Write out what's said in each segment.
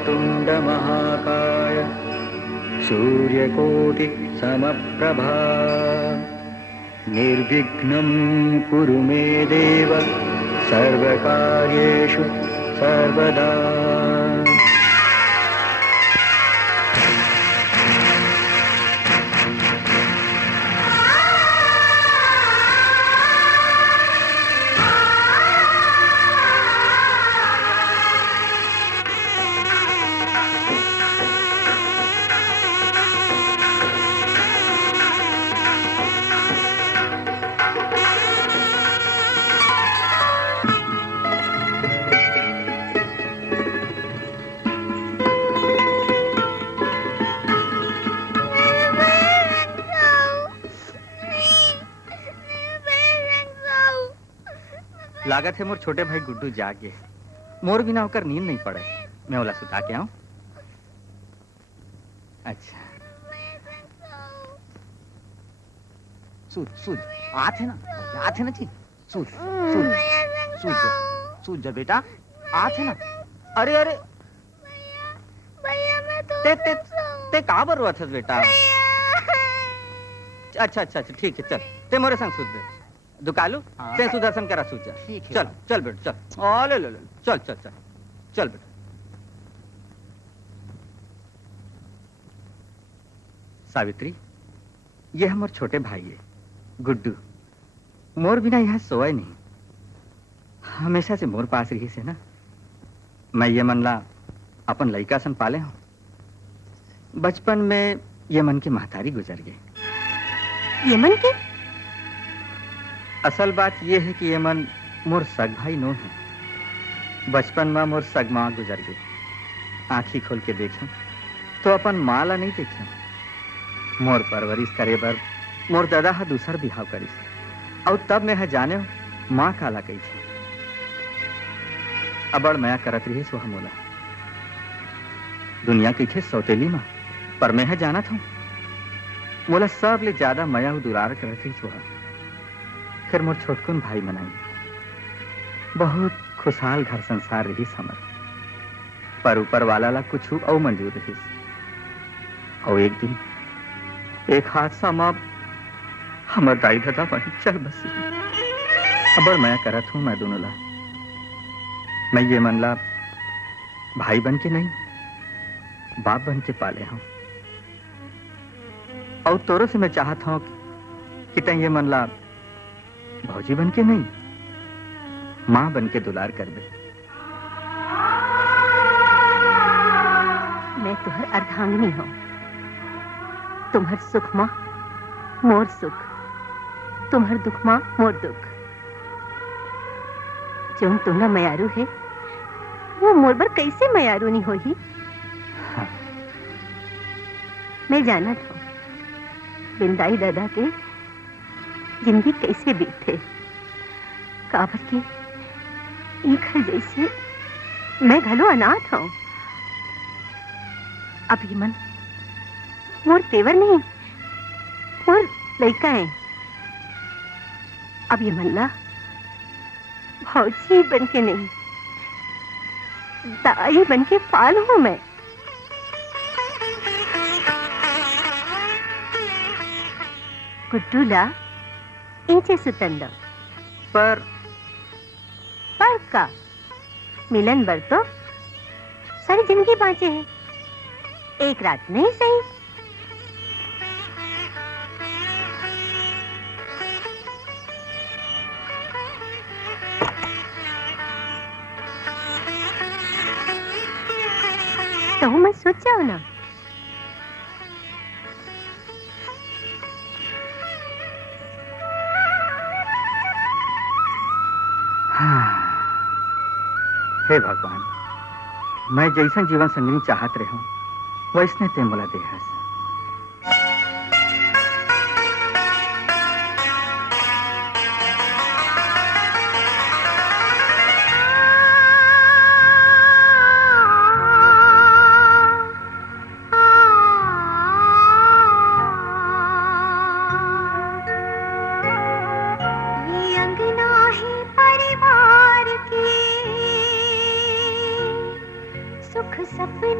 वक्रतुंड महाकाय सूर्यकोटि समप्रभा निर्विघ्नं कुरु मे देव सर्वकार्येषु सर्वदा। लागत है मोर छोटे भाई गुड्डू जाग गए। मोर बिना होकर नींद नहीं पड़े। मैं ओला सुता के आऊं? अच्छा सूझ सूझ आते ना जी। सूझ सूझ सूझ सूझ जा बेटा, आते ना। अरे अरे भैया मैं तो ते कहाँ पर हुआ था बेटा? अच्छा अच्छा अच्छा ठीक है, चल ते मोरे संग सूझ दे। दुकालू ते सुदर्शन करा सूझ जा। चल चल बेटा चल। ओ ले ले ले चल चल चल चल बेटा। सावित्री, ये हमारे छोटे भाई है गुड्डू। मोर बिना यहाँ सोए नहीं, हमेशा से मोर पास रही से ना। मैं ये मनला अपन लड़का सन पाले हूँ। बचपन में ये मन की महतारी गुजर गई। ये मन की? असल बात यह है कि ये मन मोर सग भाई नो है। बचपन में मोर सग माँ गुजर गई। आँखी खोल के देखें तो अपन माँ ला नहीं देखें। मोर परवरिश करे बर मोर दादा हा दूसर बिहाव करिस और तब मैं जाने हो माँ काला कही थी। अबड़ मैं करत रही सो मोला दुनिया की थे सौतेली माँ, पर मैं जाना था मोला सब ले ज्यादा मया दुलार करत रही सोहा। फिर मोर छोटकुन भाई मनाई बहुत खुशहाल घर संसार रही समर। पर ऊपर वाला ला कुछ और मंजूर रही। और एक दिन एक हादसा मां हमर दाई दादा वहीं चल बसी। अबर मैं करत हूं मैं दोनों ला। मैं ये मन ला भाई बन के नहीं बाप बन के पाले हूं। और तोरो से मैं चाहता हूं कि तय ये मन ला भौजी बन के नहीं मां बन के दुलार कर दे। मैं तुहर अर्धांगिनी हूं। तुम्हर सुख मां मोर सुख, तुम्हर दुख मां मोर दुख। जो तुम्हारा मयारू है वो मोर बर कैसे मयारू नहीं होही? हाँ। मैं जाना था बिंदाई दादा के जिंदगी कैसे बीते। काबर की एक है जैसे मैं घलो अनाथ हूं। अब ये मन मोर तेवर नहीं मोर लड़का है। अब ये मन ला भौजी बन के नहीं दाई बन के पाल हूं मैं। गुड्डू ला इंचे सुतंदा पर का मिलन बर तो सारी जिंदगी बाँचे है, एक रात नहीं सही। तो मैं सोच जाओ ना। हे भगवान, मैं जैसा जीवन संगिनी चाहत रहे हूं वैसने ते मोला देहस। सपने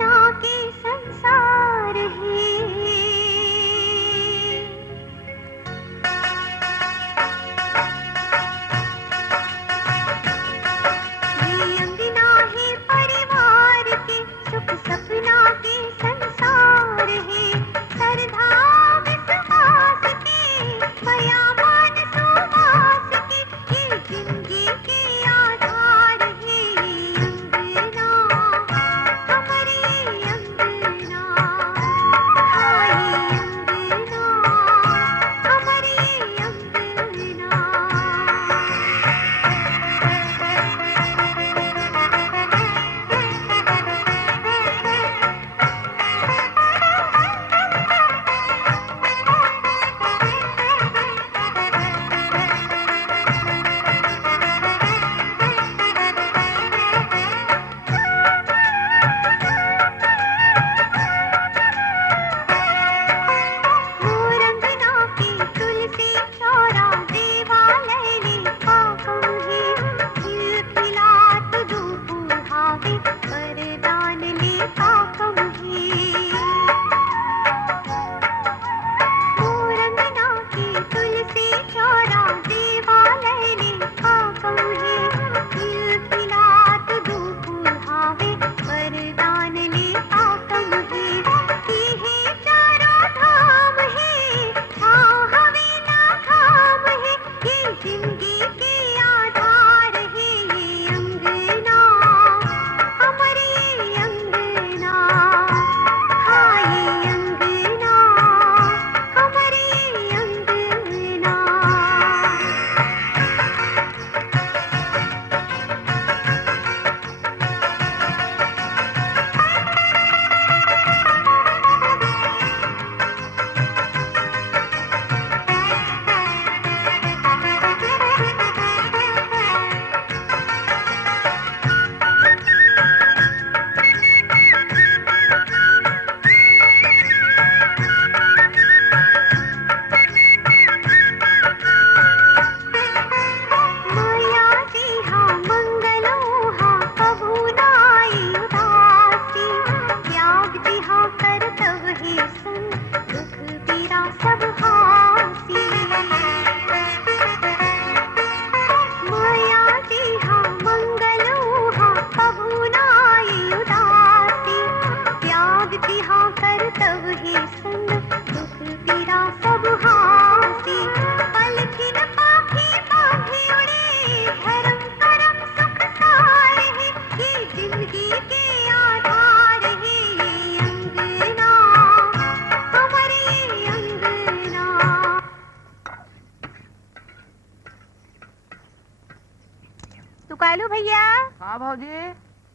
कालू भैया। हाँ भाजी।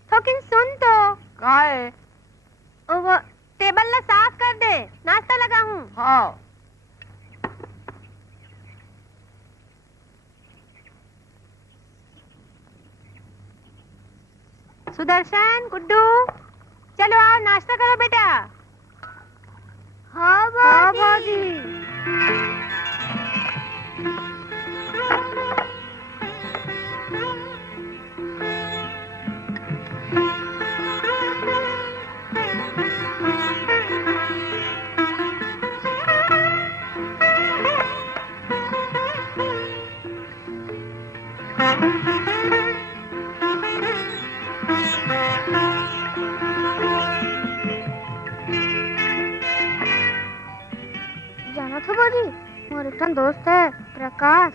थोकिन सुन तो। कहाँ है? वो टेबल ला साफ कर दे, नाश्ता लगा हूँ। हाँ। सुदर्शन, गुड्डू, चलो आओ नाश्ता करो बेटा। हाँ भाभी। जाना था बाजी, मोर एक दोस्त है प्रकाश,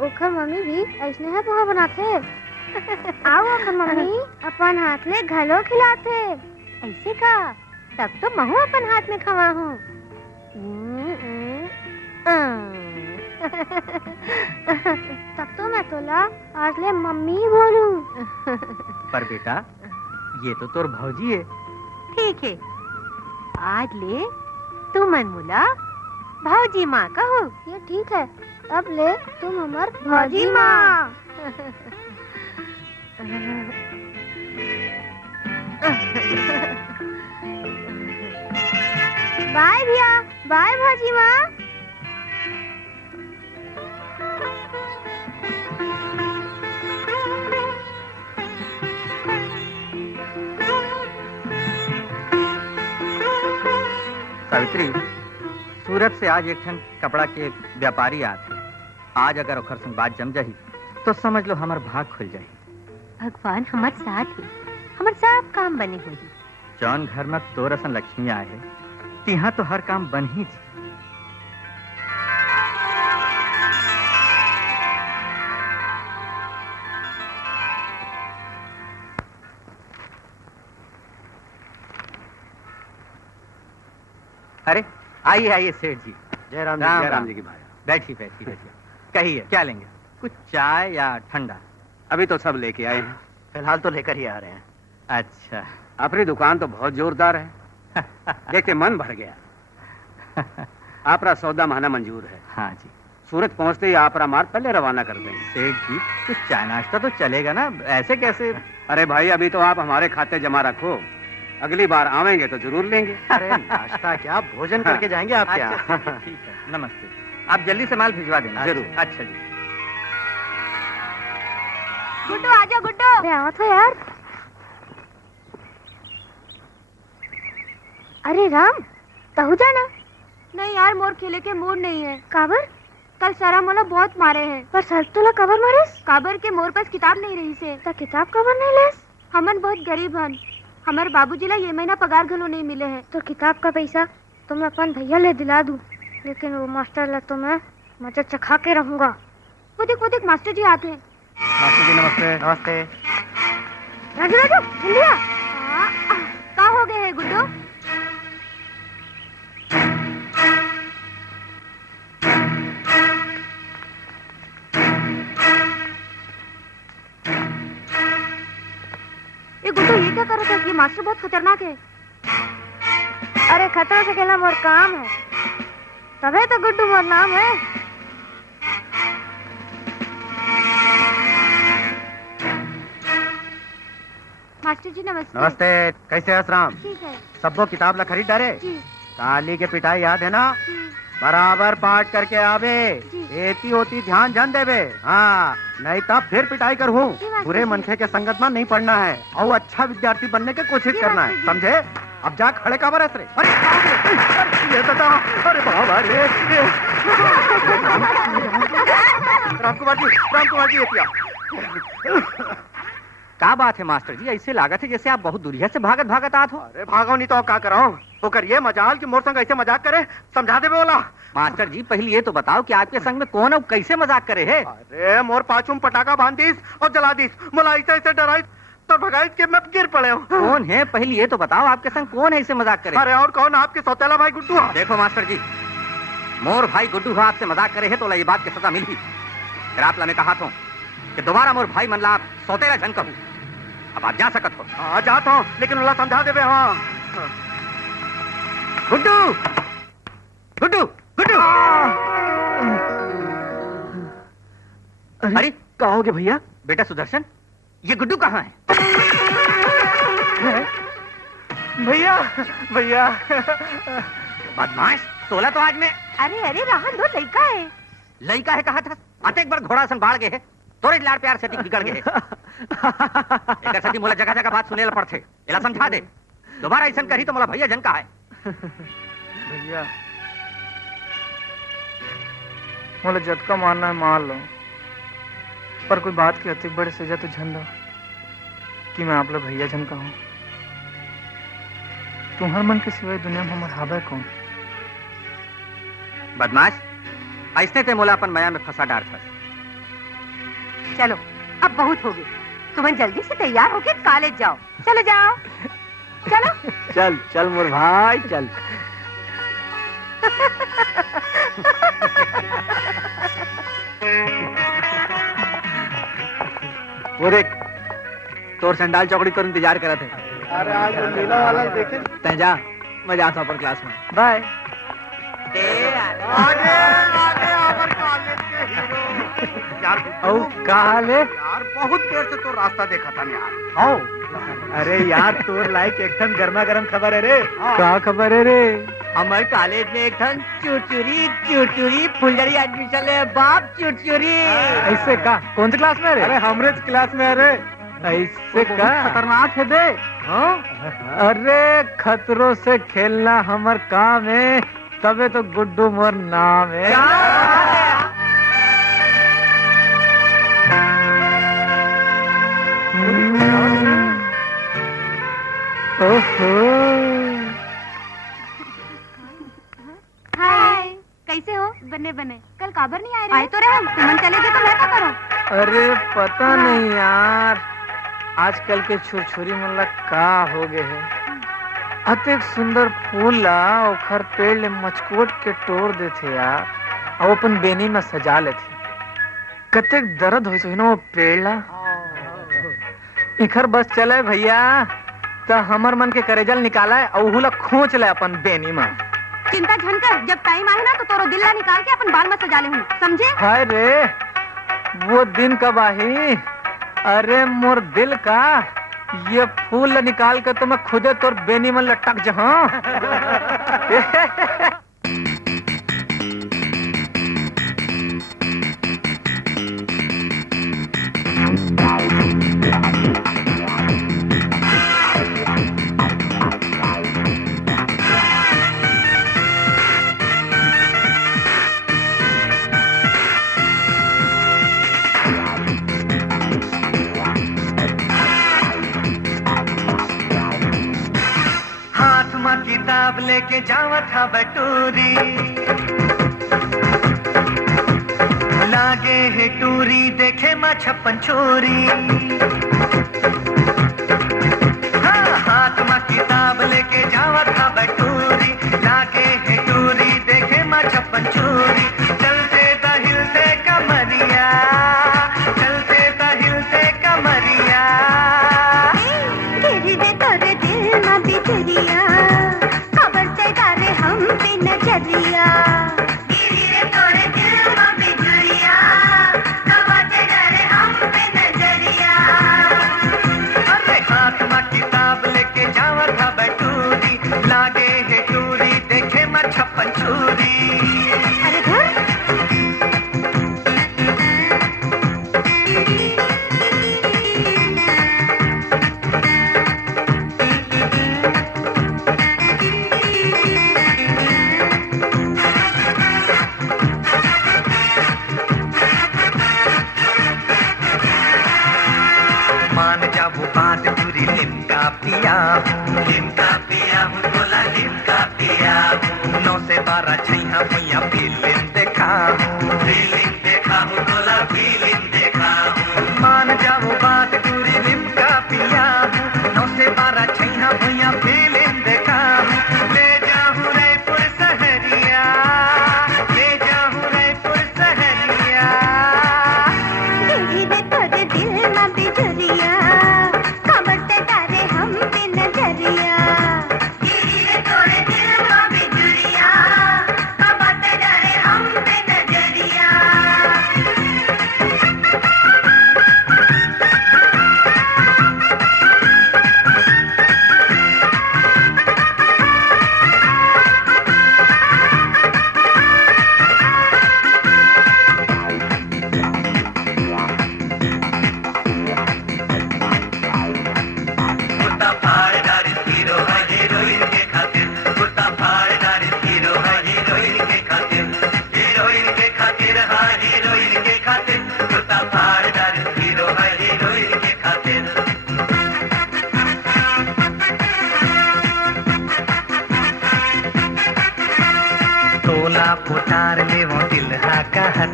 ओखर मम्मी भी ऐसने है पोहा बनाते। आओ ओखर मम्मी अपन हाथ ले घलो खिलाते। ऐसे का? तब तो महू अपन हाथ में खवा हूँ। तब तो मैं तोला आज ले मम्मी बोलूं। पर बेटा ये तो तोर भौजी है। ठीक है, आज ले तू मनमुला भौजी माँ कहो। ये ठीक है, अब ले तुम हमार भौजी माँ। बाय भैया, बाय भौजी माँ। सावित्री, सूरत से आज एक ठन कपड़ा के व्यापारी आते। आज अगर ओखर संग बात जम जाही तो समझ लो हमार भाग खुल जाही। भगवान हमार साथ है, हमार सब काम बने हुए। जौन घर में तोर असन लक्ष्मी आए है तिहा तो हर काम बन ही थी। अरे आइए आइए सेठ जी। जयराम जी, राम जयराम राम। जी की भाई। बैठिए बैठिए बैठिए। कहिए क्या लेंगे, कुछ चाय या ठंडा? अभी तो सब लेके आए हैं, फिलहाल तो लेकर ही आ रहे हैं। अच्छा। अपनी दुकान तो बहुत जोरदार है, देख के मन भर गया। आपरा सौदा माना मंजूर है। हाँ जी। सूरत पहुंचते ही आपरा माल पहले रवाना कर देंगे। सेठ जी कुछ चाय नाश्ता तो चलेगा ना, ऐसे कैसे? अरे भाई अभी तो आप हमारे खाते जमा रखो, अगली बार आवेंगे तो जरूर लेंगे। अरे नाश्ता क्या, भोजन करके जाएंगे आप क्या? अच्छा, ठीक है, नमस्ते। आप जल्दी से माल भिजवा देना। जरूर। अच्छा जी। गुड्डू आजा गुड्डू। अरे आओ तो यार। अरे राम, तहु जाना? नहीं यार, मोर खेले के मूड नहीं है। काबर? कल सारा मोला बहुत मारे हैं। पर सर तोला कबर मारिस? काबर के मोर पास किताब नहीं रही से। ता किताब कबर नहीं लेस? हमन बहुत गरीब हन, हमारे बाबूजी ला ये महीना पगार घलो नहीं मिले हैं। तो किताब का पैसा तो मैं अपन भैया ले दिला दूं, लेकिन वो मास्टर ला तो मैं मजा चखा के रहूंगा। वो देख मास्टर जी आते हैं। मास्टर जी नमस्ते। नमस्ते। राजू राजू जल्दी आ। का हो गए है गुड्डू? ये गुड्डू ये क्या कर रहा था? ये मास्टर बहुत खतरनाक है। अरे खतरों से खेलना मोर काम है, तबे तो गुड्डू मोर नाम है। मास्टर जी नमस्ते। नमस्ते, कैसे है राम? ठीक है सबको किताब ला खरीद डारे? जी। ताली के पिटाई याद है ना? बराबर पाठ करके आवे, एती होती ध्यान जन देवे। हाँ, नहीं तब फिर पिटाई कर हूँ। बुरे मनखे के संगत में नहीं पढ़ना है और अच्छा विद्यार्थी बनने की कोशिश करना है, समझे? अब जा खड़े का बरस रे। अरे ये तो अरे बाबा रे। राम कुमार जी ये क्या? क्या बात है मास्टर जी, ऐसे लागत है जैसे आप बहुत दुरिया से भागत भागत आत हो। अरे भागो नहीं तो क्या कराऊं? वो करिए मजाल कि मोर संग ऐसे मजाक करे, समझा दे बोला। मास्टर जी पहले ये तो बताओ कि आपके संग में कौन और कैसे मजाक करे है? अरे मोर पाछू में पटाखा बांध दीस और जला दीस, मला ऐसे डराई तो भगाई के मैं गिर पड़े हूँ। कौन है पहले ये तो बताओ, आपके संग कौन है ऐसे मजाक करे? अरे और कौन? आपके सौतेला भाई गुड्डू। देखो मास्टर जी, मोर भाई गुड्डू आपसे मजाक करे है तो ये बात की सजा मिली। फिर आप ने कहा था कि दोबारा मोर भाई मनला आप सौतेला जन कहूँ। अब आप जा सकत हो। हाँ जाता हूँ, लेकिन उल्ला समझा देवे। हाँ गुड्डू, गुड्डू, गुड्डू। अरे कहाँ हो गए भैया? बेटा सुदर्शन, ये गुड्डू कहाँ है? भैया भैया बदमाश, तोला तो आज में। अरे अरे रहन दो, लड़का है। लड़का है कहा था? आते एक बार घोड़ा सन बाढ़ गए है, तोरे लाड़ प्यार से बिगड़ गए। एक सती मोला जगह जगह बात सुने ला पड़थे, एला समझा दे। दोबारा ऐसा करी तो मोला भैया जन का है। भैया मोला झटका मारना है मार लो, पर कोई बात की अति बड़े सजा तो झन दो कि मैं आप लोग भैया जन का हूँ। तुम्हारे मन के सिवाय दुनिया में हमारा हाबा कौन? बदमाश, ऐसने ते मोला अपन माया में फंसा डार था। चलो अब बहुत हो गई, तुम्हें जल्दी से तैयार होके कॉलेज जाओ। चलो जाओ, चलो। चल चल मोर भाई चल। वो देख, तोर संडाल चौकड़ी तो इंतजार करा थे। अरे आज तो नीला वाला देखे। तै जा, मैं जाता हूँ अपन क्लास में। बाय। आगे आगे अपन कॉलेज के हीरो। यार कहा ले? यार बहुत देर से तो रास्ता देखा था यार। आओ। अरे यार तोर लाइक एकदम गर्मा गर्म खबर है रे। क्या खबर है रे? हमारे कॉलेज में एक ठन चुरचुरी फुलझड़ी एडमिशन ले बाप चुरचुरी। ऐसे का? कौन सी क्लास में है रे? अरे हमरे क्लास में अरे। ऐसे का? खतरनाक है बे। हाँ? अरे खतरों से खेलना हमार काम है, तबे तो गुड्डू मोर नाम है। ओहो। हाय, कैसे हो? बने बने। कल काबर नहीं आए? आए तो रहे हम। तुम चले गए तो मैं क्या करूं? अरे पता नहीं यार, आजकल के छुरछुरी मन का हो गए है। अतेक सुंदर फूल ला ओखर पेड़ ले मचकोट के तोड़ देथे यार, और अपन बेनी में सजा लेथे। कतेक दर्द हो ना वो पेड़ ला। इखर बस चले भैया तो हमर मन के करेजल निकाला है और उहुला खोच ले अपन बेनी में। चिंता झन कर, जब टाइम आए ना तो तोरो दिल्ला निकाल के अपन बाल में सजा ले हूँ, समझे? हाय रे, वो दिन कब आही? अरे मोर दिल का ये फूल निकाल के तो मैं खुदे तोर बेनी में लटक जहाँ। किताब लेके जावा था बटूरी, लागे है टूरी देखे माँ छप्पन छोरी। हाँ, हाथ में किताब लेके जावा था बटूरी, लागे है टूरी देखे माँ छप्पन छोरी। चलते ता हिलते कमरिया, चलते ता हिलते कमरिया। गिरी दे तोरे दिल में बिजरिया, नजरिया गिरी रे तोरे दिल में बिजरिया, कबाटे डरे हम पे नजरिया। अरे हाथ में किताब लेके जावा था बटूरी, लागे है टूरी देखे माँ छप्पन छुरी। अरे धुर पिया हूँ बोला लिमका पिया हूँ। 9 से 12 छैया भैया फिल्म देखा हूँ, फिल्म देखा हूँ बोला फिल्म देखा हूँ। मान जाओ बात दूरी लिमका पिया हूँ, 9 से 12 छैया भैया फिल्म देखा हूँ। ले जाऊँ रायपुर सहरिया, ले जाऊँ रायपुर सहरिया।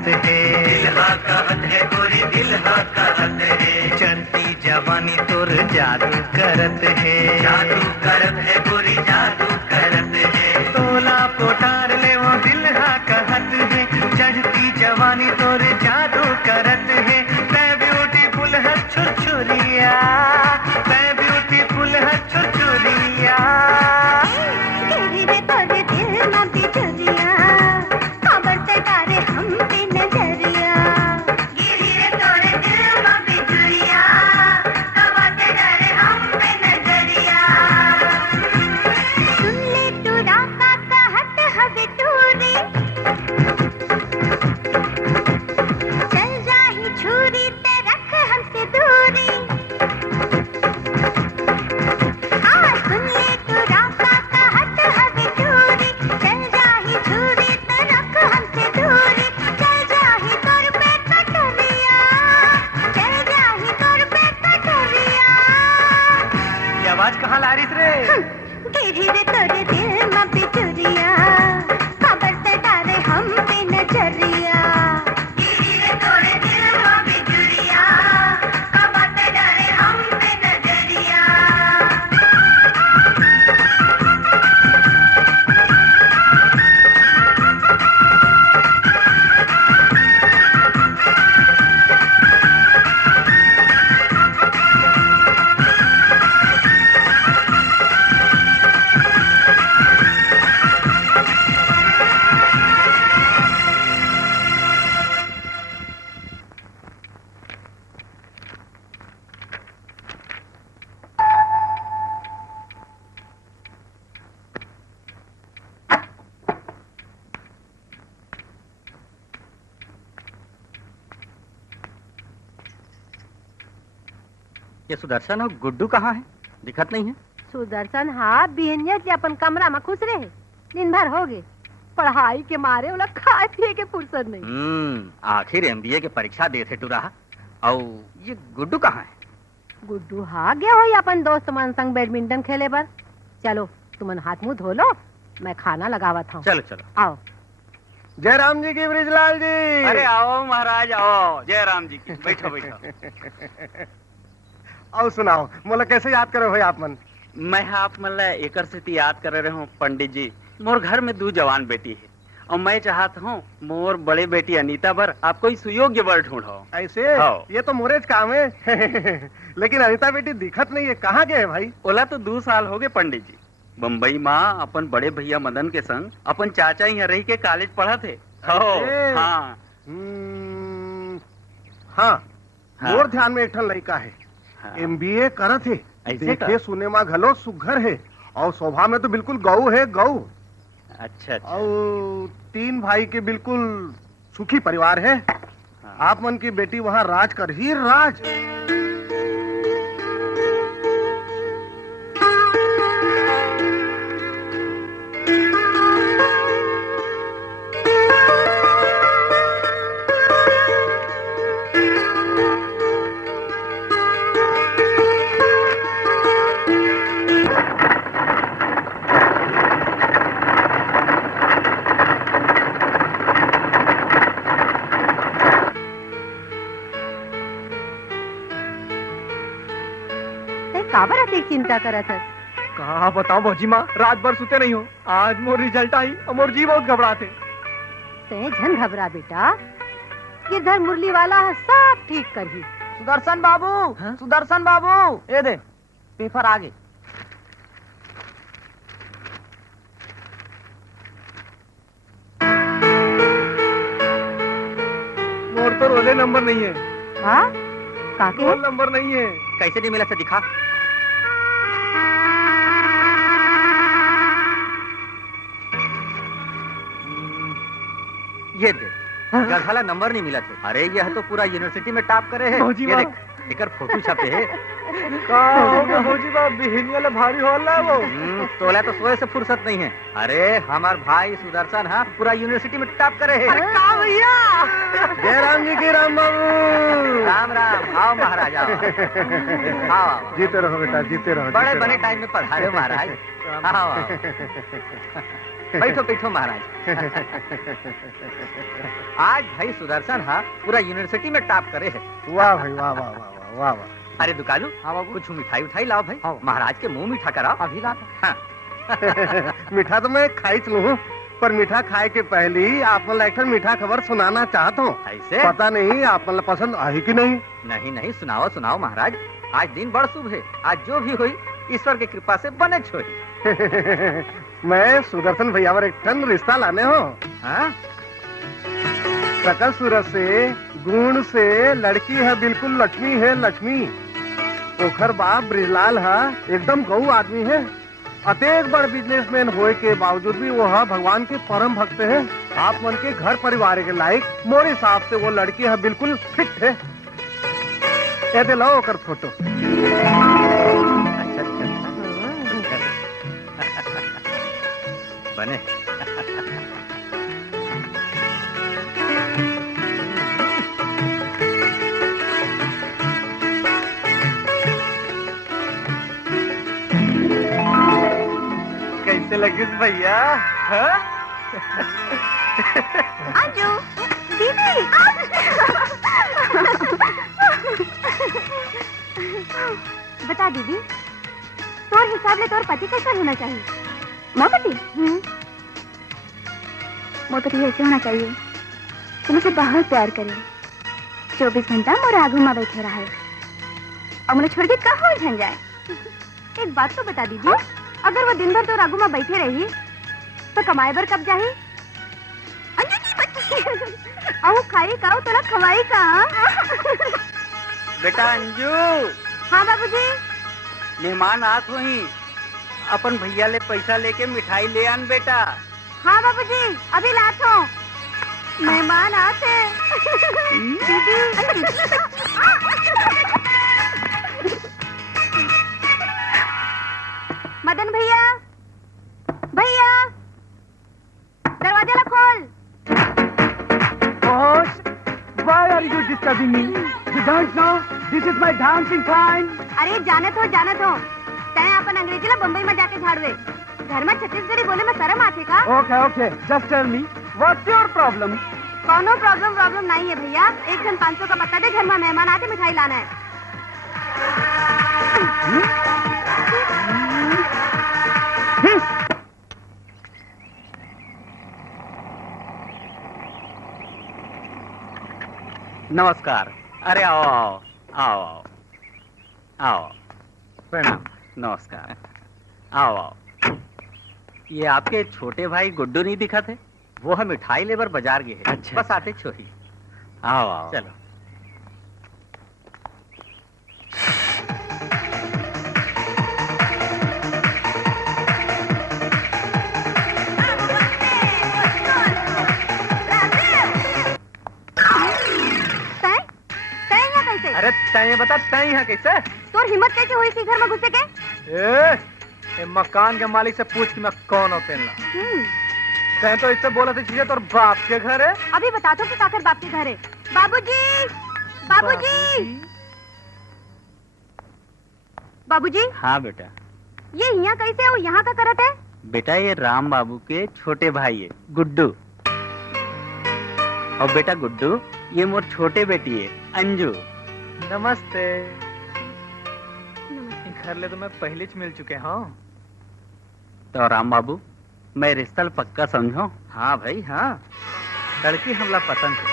है, दिलहा कहत है गोरी दिलहा कहत है, चलती जवानी तोर जादू करत है, जादू करत है गोरी जादू करत है, तोला पोटार ले वो दिलहा कहत है, चढ़ती जवानी तोर जादू करत है, मैं ब्यूटीफुल है छुरछुरिया, मैं ब्यूटीफुल है छुरछुरिया। ये सुदर्शन और गुड्डू कहाँ है? दिखत नहीं है। सुदर्शन हाँ बिहनिया से अपन कमरा में खुश रहे, दिन भर हो गए पढ़ाई के मारे वाला खाए पिए के फुर्सत नहीं। आखिर MBA के परीक्षा दे थे टू रहा। और ये गुड्डू कहाँ है? गुड्डू हाँ गया हो अपन दोस्त मन संग बैडमिंटन खेले पर। चलो तुमन हाथ मुंह धो लो, मैं खाना लगावत हूँ। चलो चलो आओ। जय राम जी की ब्रिजलाल जी। अरे आओ महाराज आओ, जय राम जी की। बैठो बैठो। और सुनाओ मोला कैसे याद करे हो आप मन? मैं आप मतलब एकर से याद कर रहे हूँ पंडित जी। मोर घर में 2 जवान बेटी है और मैं चाहता हूँ मोर बड़े बेटी अनीता पर आप कोई सुयोग्य वर ढूंढो। ऐसे ये तो मोरेज काम है। लेकिन अनीता बेटी दिखत नहीं है, कहाँ गए भाई? ओला तो 2 साल हो गए पंडित जी। बम्बई माँ अपन बड़े भैया मदन के संग अपन चाचा यहाँ रही के कॉलेज पढ़ा थे। हाँ हाँ मोर ध्यान में एक ठन लड़का है, MBA करत है, देखे सुने में घलो सुघर है और स्वभाव में तो बिल्कुल गऊ है गऊ। अच्छा। और 3 भाई के बिल्कुल सुखी परिवार है। आप मन की बेटी वहाँ राज कर ही राज। चिंता करा था। कहा बताओ भौजी माँ, रात भर सुते नहीं हो। आज मोर रिजल्ट आई और मोर जी बहुत घबराते। ते झन घबरा बेटा, ये घर मुरली वाला है, सब ठीक कर ही। सुदर्शन बाबू, सुदर्शन बाबू, ये दे पेपर आगे। मोर तो रोले नंबर नहीं है। हाँ काके नंबर नहीं है। कैसे नहीं मिला से दिखा। ये देख गधला नंबर नहीं मिला थे। अरे यह तो पूरा यूनिवर्सिटी में टॉप करे है। ये देख एकर फोटो छपे है। भौजी बाप बिहनिया भारी होला वो। तोला तो सोए से फुर्सत नहीं है। अरे हमार भाई सुदर्शन हाँ पूरा यूनिवर्सिटी में टॉप करे है। भैया जय राम जी की। राम बाबू। राम राम। आओ महाराज आओ। आओ जीते रहो बेटा, जीते रहो। बड़े बने टाइम में पधारे महाराज। आओ बैठो बैठो महाराज। आज भाई सुदर्शन हा पूरा यूनिवर्सिटी में टॉप करे है। वाह भाई वाह वाह वाह वाह वाह वाह। अरे दुकानू, हाँ बाबू। कुछ मिठाई उठाई लाओ भाई, महाराज के मुंह मीठा कराओ। अभी लाता। हाँ। मीठा तो मैं खाई चलूँ, पर मीठा खाए के पहले ही आप मतलब एक मीठा खबर सुनाना चाहता हूँ। ऐसे? पता नहीं आप मतलब पसंद आई कि नहीं। नहीं नहीं, सुनाओ सुनाओ महाराज, आज दिन बड़ शुभ है। आज जो भी हुई ईश्वर की कृपा से बने छोड़ी। मैं सुदर्शन भैया पर एक ठन रिश्ता लाने हो। हाँ? सकल सूरत से गुण से लड़की है, बिल्कुल लक्ष्मी है लक्ष्मी। ओखर बाप ब्रिजलाल है, एकदम गऊ आदमी है। अतेक बड़ बिजनेसमैन होए के बावजूद भी वो है भगवान के परम भक्त है। आप मन के घर परिवार के लायक मोरे हिसाब से वो लड़की है, बिल्कुल फिट है। ये दे लो ओकर फोटो। बने। कैसे लगिस भैया? अंजू, दीदी। बता दीदी, तोर हिसाब ले तोर पति कैसा होना चाहिए? मोर पति? मोर पति ऐसे होना चाहिए कि मुझे बहुत प्यार करे, 24 घंटा मोर आगू में बैठे रहे और मुझे छोड़ के कहाँ उलझन जाए। एक बात तो बता दीजिए, अगर वो दिन भर तो आगू में बैठे रही तो कमाए बर कब जाही? अहो खाई का तोला खवाई का? बेटा अंजू, हाँ बाबूजी। मेहमान आत हुई, अपन भैया ले पैसा लेके मिठाई ले आन बेटा। हाँ बाबूजी, अभी लात हो। मेहमान आते। दीदी। मदन भैया, भैया, दरवाजा ला खोल। Why are you disturbing me? You don't know this is my dancing time. अरे जानत हो तय अपन अंग्रेजी ला बम्बई में जाके झाड़वे। घर में छत्तीसगढ़ी बोले में शर्म आते का? Okay, okay. Just tell me, what's your problem? कौनो प्रॉब्लम नहीं है भैया। एक जन 500 का पत्ता दे, घर में मेहमान आते मिठाई लाना है। नमस्कार। अरे आओ आओ आओ आओ आओ, प्रणाम, नमस्कार। आओ आओ। ये आपके छोटे भाई गुड्डू नहीं दिखा थे? वो हम मिठाई लेबर बाजार गए। अच्छा, बस आते छोड़ी। आओ आओ, चलो। अरे तय बता, तय यहाँ कैसे? तोर हिम्मत कैसे हुई इसी घर में घुसे के? ए मकान के मालिक से पूछ कि मैं कौन हूँ तेना। तय तो इससे बोला था चीजें तोर बाप के घर है। अभी बता दो कि काकर बाप के घर है। बाबूजी, बाबूजी, बाबूजी। हाँ बेटा। ये यहाँ कैसे हो? यहाँ का करत है? बेटा ये राम बाबू के छोटे भाई है गुड्डू। और बेटा गुड्डू, ये मोर छोटे बेटी है अंजू। नमस्ते। घर ले तो मैं पहले च मिल चुके हाँ। तो राम बाबू, मैं रिश्ता पक्का समझो? हाँ भाई हाँ, लड़की हमला पसंद है।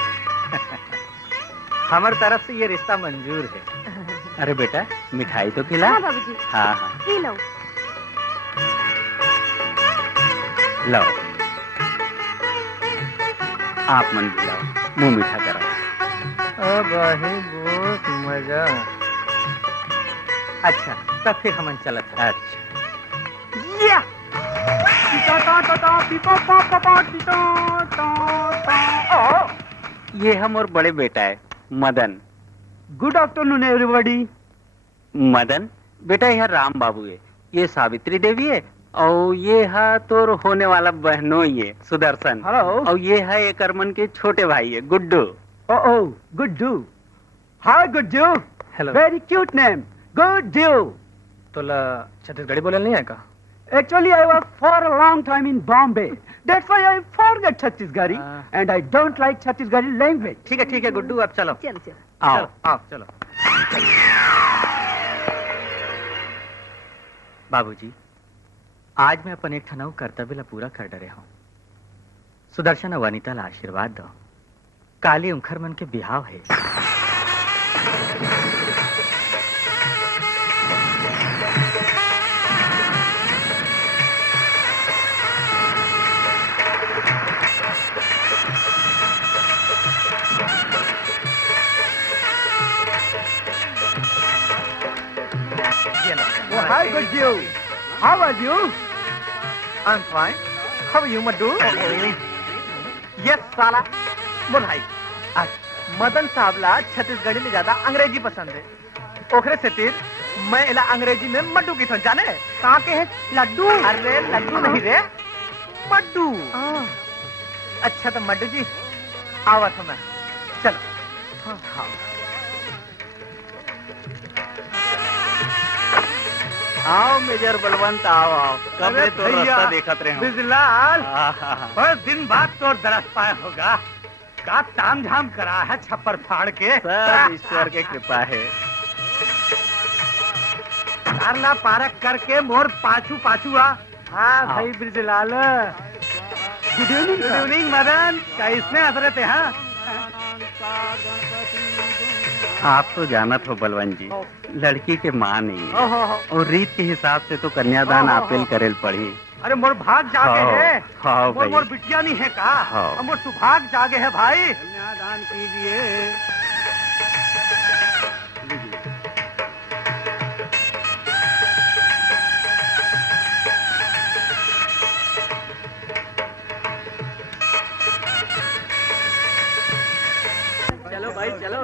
हमारी तरफ से ये रिश्ता मंजूर है। अरे बेटा मिठाई तो खिला। हाँ बाबूजी। हाँ हाँ पी लो। लो, आप मन बुलाओ, मुंह मीठा कराओ। अब ही बहुत मजा। अच्छा तब फिर हम चलत है। अच्छा। ये हम और बड़े बेटा है Madan. Good afternoon everybody. Madan बेटा यह राम बाबू है, ये सावित्री देवी है, और ये है तो होने वाला बहनों ही है सुदर्शन। हेलो। और ये है एक अरमन के छोटे भाई है Guddu. Oh Guddu. Hi Guddu. Hello. Very cute name, Guddu. तोला छत्तीसगढ़ी बोले नहीं है का? Actually, I was for a long time in Bombay. That's why I forget Chhattisgarhi, and I don't like Chhattisgarhi language. ठीक है गुड्डू, अब चलो चलो चलो आओ आओ चलो। बाबूजी, आज मैं अपन एक ठनाऊ कर्तव्य ला पूरा कर डरे हूँ। सुदर्शन और वनिता ला आशीर्वाद दो। काली उखर मन के बिहाव है। Oh, hi, Guddu. How are you? I'm fine. How are you, Madhu? Yes, साला बोल भाई। मदन साहब ला छत्तीसगढ़ी में ज्यादा अंग्रेजी पसंद है। ओखरे से तीर मैं इला अंग्रेजी में मड्डू की थन जाने? कहाँ के है? लड्डू। अरे लड्डू नहीं रे, मड्डू। अच्छा तो मड्डू जी आवा तो मैं चलो। हाँ। आओ मेजर बलवंत, आओ आओ। कब अरे तो रास्ता देखत रहे हो। बिजलाल, बस दिन बाद तो दरस पाया होगा। का ताम झाम करा है छप्पर फाड़ के। सब ईश्वर के कृपा है। कारला पारक करके मोर पाछू पाछू आ। हाँ भाई बिजलाल। गुड इवनिंग मदन, कैसने हसरत है? हाँ आप तो जानत हो बलवंत जी, लड़की के माँ नहीं है और रीत के हिसाब से तो कन्यादान आपेल करेल पड़ी। अरे मोर भाग जागे है। हाँ भाई। मोर बिटिया नहीं है का? हाँ। मोर सुभाग जागे है भाई। कन्यादान कीजिए। चलो भाई चलो।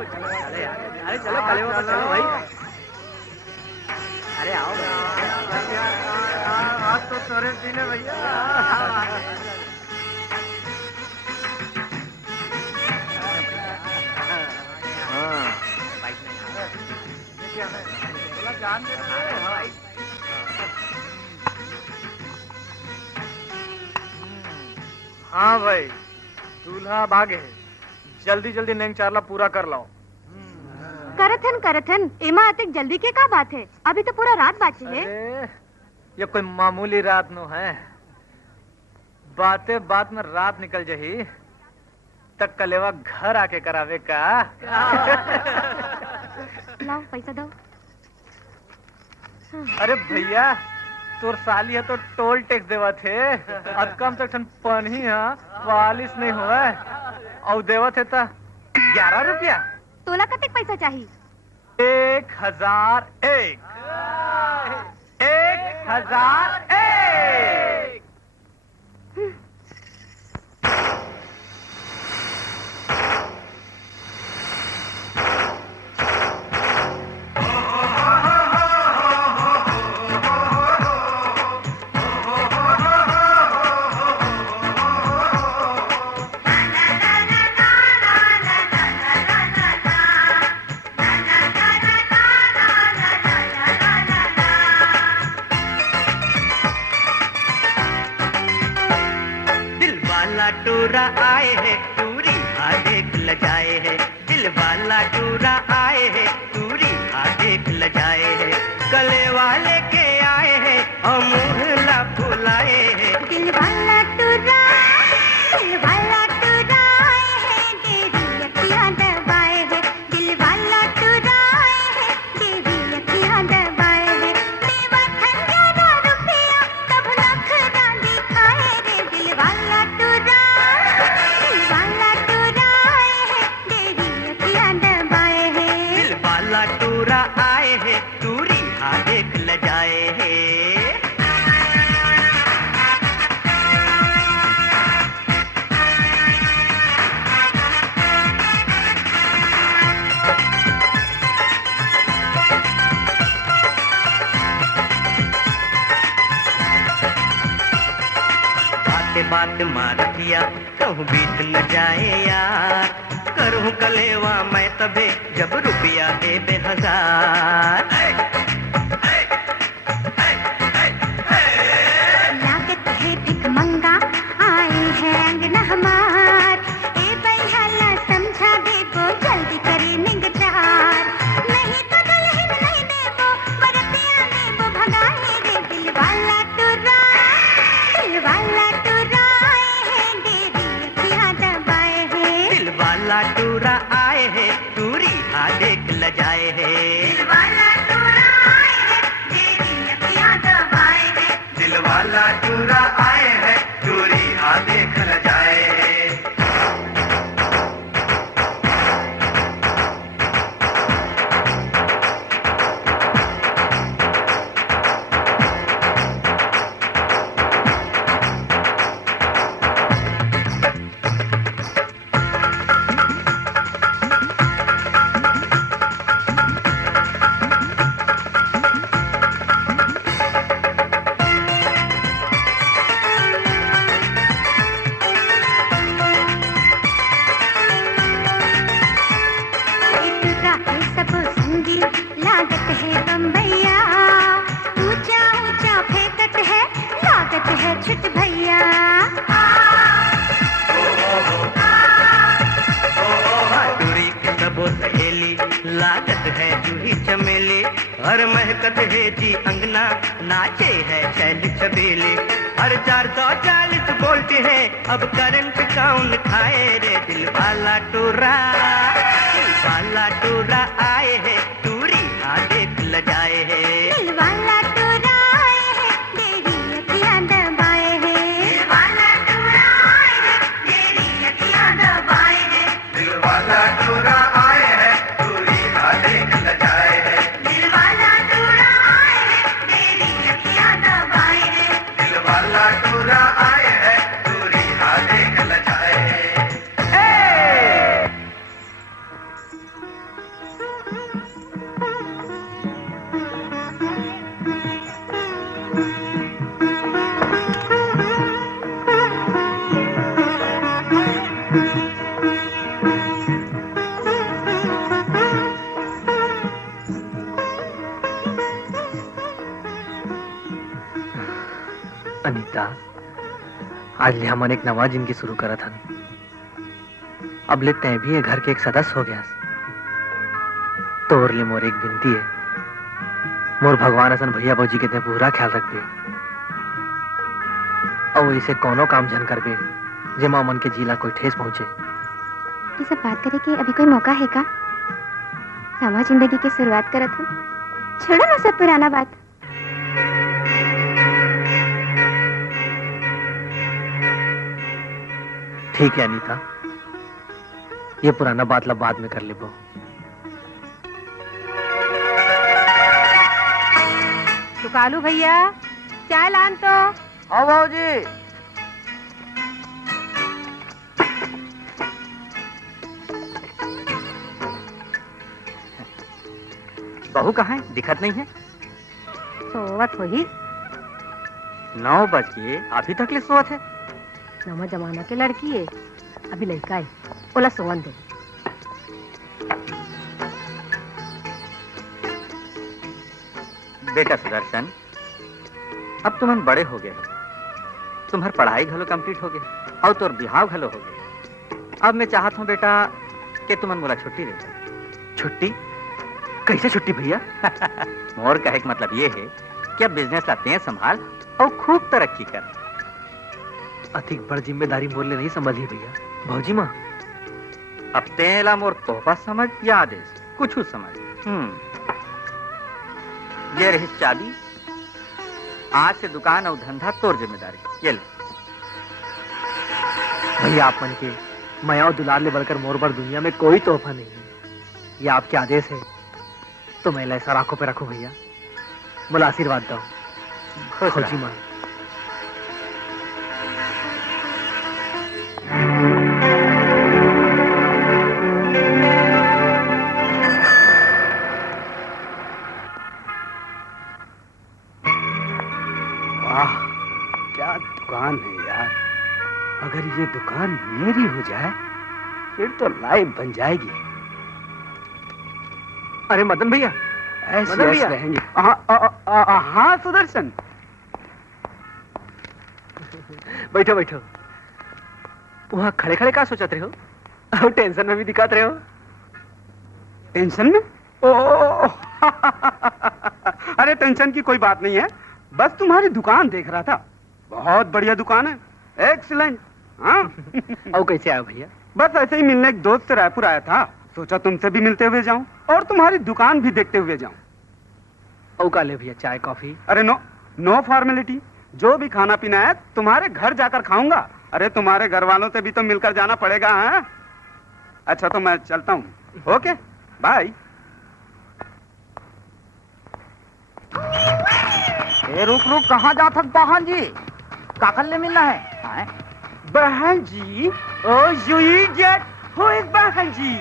अरे चलो कलेवा का चलो भाई। अरे आओ आज तो तोरे दिन है भैया। हाँ भाई, दूल्हा भागे है। जल्दी जल्दी नेंग चारला पूरा कर लाओ। करथन एमा अतिक जल्दी के का बात है? अभी तो पूरा रात बाकी है। अरे ये कोई मामूली रात नो है। बातें बात में रात निकल जही तक कलेवा घर आके करावे का। लाओ पैसा दो। अरे भैया तोर साली है तो टोल टैक्स देवा थे। अब कम से कम पन ही है, 44 नहीं हुआ और देवा थे तो 11 रुपया। तोला कतिक पैसा चाहिए? 1001। 1001। टूरा आए है टूरी देख लजाए है। दिल वाला टूरा आए है टूरी देख लजाए है। गले वाले के आए है और मुहला फुलाए है। दिल वाला टूरा आए है, तेरी अखियां दबाए है। दिल वाला टूरा आए है, तेरी अखियां दबाए है। देवा खंजाना रुपया तब नखरा दिखाए रे। दिल वाला टूरा आए है, तेरी अखियां दबाए है। दिल वाला टूरा आए है टूरी देख लजाए है। बात मारतिया कहूँ बीत न जाए यार। करूँ कलेवा मैं तबे जब रुपया दे 1000। टूरा आए है टूरी हाँ देख ल जाए है दिल वाला टूरा आए है तेरी अखियां दबाए है दिल वाला टूरा आए है टूरी हाँ देख ल जाए है लागत है बम्बैया ऊंचा ऊंचा फेंकत है लागत है छुट भैया टूरी के सबो सहेली लागत है जूही चमेली हर महकत है जी अंगना नाचे है शैल छबेली हर 440 वोल्ट है अब करंट कौन खाए रे दिल वाला टूरा आए है टूरी हाँ देख ल जाए है दिल वाला टूरा आए है तेरी अखियां दबाए है दिल वाला टूरा आए है तेरी अखियां दबाए है दिल वाला टूरा आए है टूरी हाँ देख ल जाए है दिल वाला टूरा आए है तेरी अखियां दबाए है दिल वाला टूरा आए है टूरी हाँ देख ल जाए है अनीता आज ले हमन एक नवा जिंदगी शुरू करा था अब ले तय भी घर के एक सदस्य हो गया तोर ले मोर एक विनती है मोर भगवान असन भैया भौजी के ते पूरा ख्याल रखबे और इसे कोनो काम झन करबे जेमा मन के जीला कोई ठेस पहुंचे ये सब बात करे के अभी कोई मौका है का नवा जिंदगी की शुरुआत करत हो छोड़ो ना सब पुराना बात ठीक है अनीता ये पुराना बात ला बाद में कर ले कालू भैया चाय लान तो हाँ भाजी बहू कहाँ है दिखत नहीं है सोवत हो ही 9 बज गए अभी तक ले सोवत है नवा जमाना के लड़की है अभी लड़का है बोला सोवन दे बेटा सुदर्शन अब तुम बड़े हो गए तुम्हार पढ़ाई घलो कंप्लीट हो गए और तोर बिहाव घलो हो गए अब मैं चाहत हूँ बेटा कि तुमन मोला छुट्टी दे छुट्टी कैसे छुट्टी भैया मोर कहे का मतलब ये है कि अब बिजनेस ला ते संभाल और खूब तरक्की कर अधिक बड़ जिम्मेदारी मोर ले नहीं संभाली भैया भौजी माँ अब तेला मोर तोहफा समझ या आदेश कुछ समझ ये रही चाबी आज से दुकान और धंधा तोर जिम्मेदारी ये ले भैया आप मन के माया और दुलार ले बढ़कर मोर पर दुनिया में कोई तोहफा नहीं है ये आपके आदेश है तो मैं ऐसा आंखों पे रखो भैया बोला आशीर्वाद दो खोजी माँ वाह क्या दुकान है यार अगर ये दुकान मेरी हो जाए फिर तो लाइफ बन जाएगी अरे मदन भैया ऐसे मदन भैया रहेंगे हाँ सुदर्शन बैठो बैठो वहाँ खड़े खड़े क्या सोचते रहे हो और टेंशन में भी दिखाते रहे हो टेंशन में ओ अरे टेंशन की कोई बात नहीं है बस तुम्हारी दुकान देख रहा था बहुत बढ़िया दुकान है एक्सीलेंट हाँ और कैसे आया भैया बस ऐसे ही मिलने एक दोस्त से रायपुर आया था, सोचा तुमसे भी मिलते हुए जाऊं और तुम्हारी दुकान भी देखते हुए जाऊं। औका ले भैया, चाय कॉफी। अरे नो, नो फॉर्मेलिटी, जो भी खाना पीना है तुम्हारे घर जाकर खाऊंगा। अरे तुम्हारे घर वालों से भी तो मिलकर जाना पड़ेगा। हाँ अच्छा तो मैं चलता हूँ, ओके बाय। रुक रुक, कहाँ जा थक बहन जी, काकल ले मिलना है? बहन जी? Oh, you idiot! Who is बहन जी?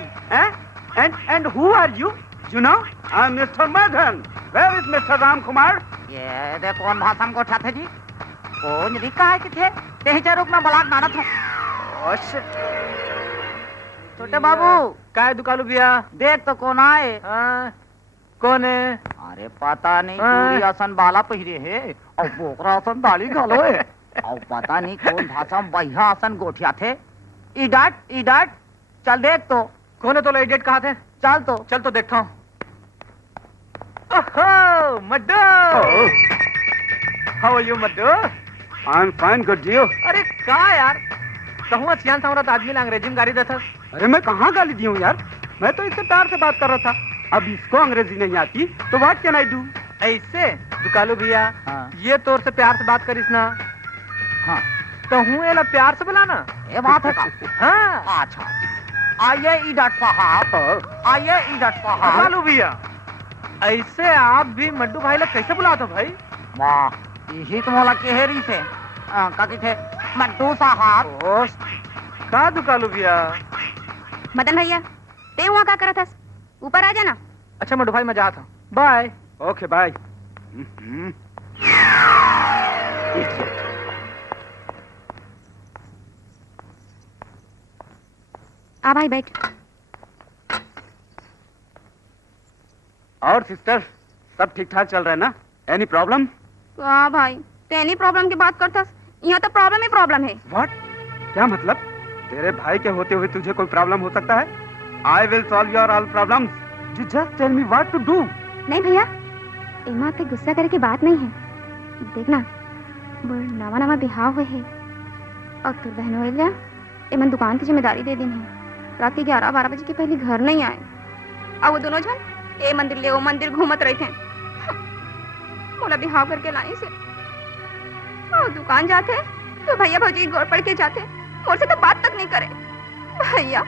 And who are you? You know, I'm Mr. Madan. Where is Mr. Ram Kumar? ये दे कौन भाषा में गोठा थे जी? कौन रिका है किथे? तेही रुक मैं बलाक मानत हूँ। Oh shit! छोटे बाबू, का है दुकालू भैया? देख तो कौन आए? हाँ, कौन है? अरे पता नहीं, पूरी आसन बाला पहिरे है और बोकरा आसन दाली घालो है और पता नहीं कौन भाषा में बढ़िया आसन गोठिया थे। इडट इडट, चल देख तो। कौन है? तो इडियट कहाँ थे? चल तो देखता हूँ। ओहो, मड्डू। How are you, मड्डू? I'm fine, good deal. अरे का यार, कहूँ सियान सावरत आदमी ला अंग्रेजी में गाली देता। अरे मैं कहाँ गाली दी हूँ यार, मैं तो इससे प्यार से बात कर रहा था। अब इसको अंग्रेजी नहीं आती तो व्हाट कैन आई डू? ऐसे दुकालू भैया, हाँ। ये तौर से प्यार से बात करिस ना। हाँ तो हूँ एला प्यार से बुलाना। ये बात है का? हाँ अच्छा, आइए इडट साहब, आइए इडट साहब। दुकालू भैया, ऐसे आप भी मड्डू भाई लोग कैसे बुलाते हो भाई? वाह, यही तो मोला केहरी से का थे मड्डू साहब। का दुकालू भैया? मदन भैया, ते वहाँ का करत हस? ऊपर आ जाना। अच्छा मड्डू भाई, मैं जाता हूँ, बाय। Okay bye. आ भाई बैठ। और सिस्टर, सब ठीक ठाक चल रहा है ना? Any problem? वाह भाई, तेनी प्रॉब्लम की बात करतस, यहाँ तो प्रॉब्लम ही प्रॉब्लम है। व्हाट? क्या मतलब? तेरे भाई के होते हुए तुझे कोई प्रॉब्लम हो सकता है? I will solve your all problems. You just tell me what to do. नहीं भैया, एमा पे गुस्सा करे की बात नहीं है। देखना, वो नवा नवा बिहाव हुए है और तू बहन हो गया, एमन दुकान की जिम्मेदारी दे देनी है। रात के 11-12 बजे के पहले घर नहीं आए और वो दोनों जन ए मंदिर ले वो मंदिर घूमत रहे थे। बोला बिहाव करके लाने से और दुकान जाते तो भैया भौजी गौर पड़ के जाते, मोर से तो बात तक नहीं करे। भैया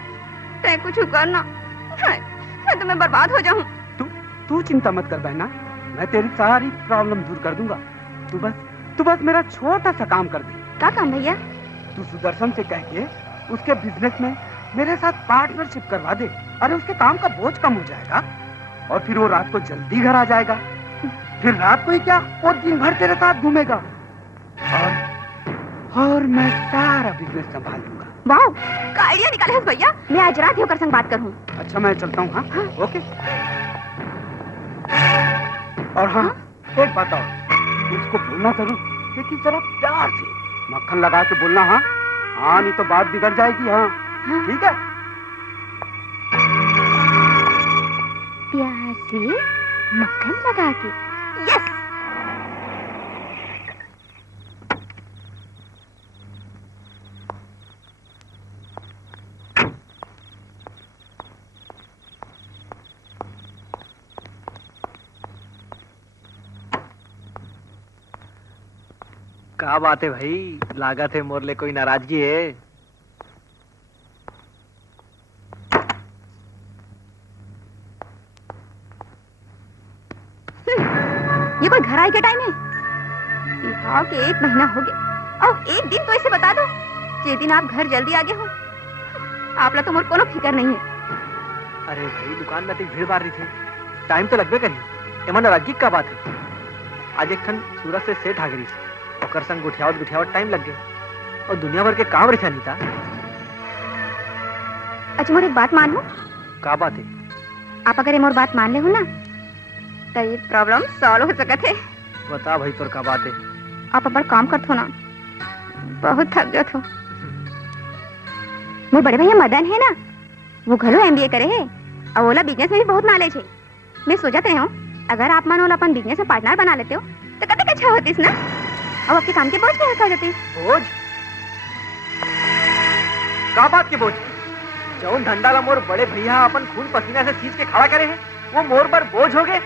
तय कुछ करना, मैं तो मैं बर्बाद हो जाऊं। तू चिंता मत कर बहना, मैं तेरी सारी प्रॉब्लम दूर कर दूंगा। तू बस मेरा छोटा सा काम कर दे। क्या काम भैया? तू सुदर्शन से कह के उसके बिजनेस में मेरे साथ पार्टनरशिप करवा दे। अरे उसके काम का बोझ कम हो जाएगा और फिर वो रात को जल्दी घर आ जाएगा। फिर रात को ही क्या, वो दिन भर तेरे साथ घूमेगा और मैं सारा बिजनेस संभाल लूंगा। वाह, का आइडिया निकाले है भैया। मैं आज रात ही होकर संग बात करूं। अच्छा मैं चलता हूँ। हाँ ओके। और हाँ, एक बात और, उसको बोलना जरूर, लेकिन जरा प्यार से, मक्खन लगा के बोलना। हाँ हाँ, नहीं तो बात बिगड़ जाएगी। हाँ ठीक है। प्यार से मक्खन लगा के। यस। क्या बात है भाई, लागत है मोरले कोई नाराजगी है? ये कोई घर आए के टाइम है? बिहाव के 1 महीना हो गया और एक दिन तो इसे बता दो जिस दिन आप घर जल्दी आ गए हो। आप ला तो मोर कोनो फिक्र नहीं है। अरे भाई, दुकान में तो भीड़ भाड़ रही थी, टाइम तो लगबे करी। एमन नाराजगी का बात है? आज एक खन सूरत से सेठ आ गई, ओकर संग गुठियावट टाइम लग गए और दुनिया भर के काम रहे नीता। अच्छा मोर एक बात मान लो। का बात है? आप अगर ये मोर बात मान ले हो ना तो ये प्रॉब्लम सॉल्व हो सकत है। बता भाई, तोर का बात है? आप अपन काम करत हो ना, बहुत थक गए हो। मोर बड़े भैया मदन है ना, वो घरो MBA करे है और ओला बिजनेस में भी बहुत नॉलेज है। मैं सोचत रही हूँ अगर आप मन ओला अपन बिजनेस में पार्टनर बना लेते हो तो कतई अच्छा होतीस ना, और आपके काम के बोझ भी हल्का हो जाती। बोझ? का बात के बोझ? जौन धंडाला मोर बड़े भैया अपन खून पसीना से सींच के खड़ा करे हैं वो मोर पर बोझ हो गए।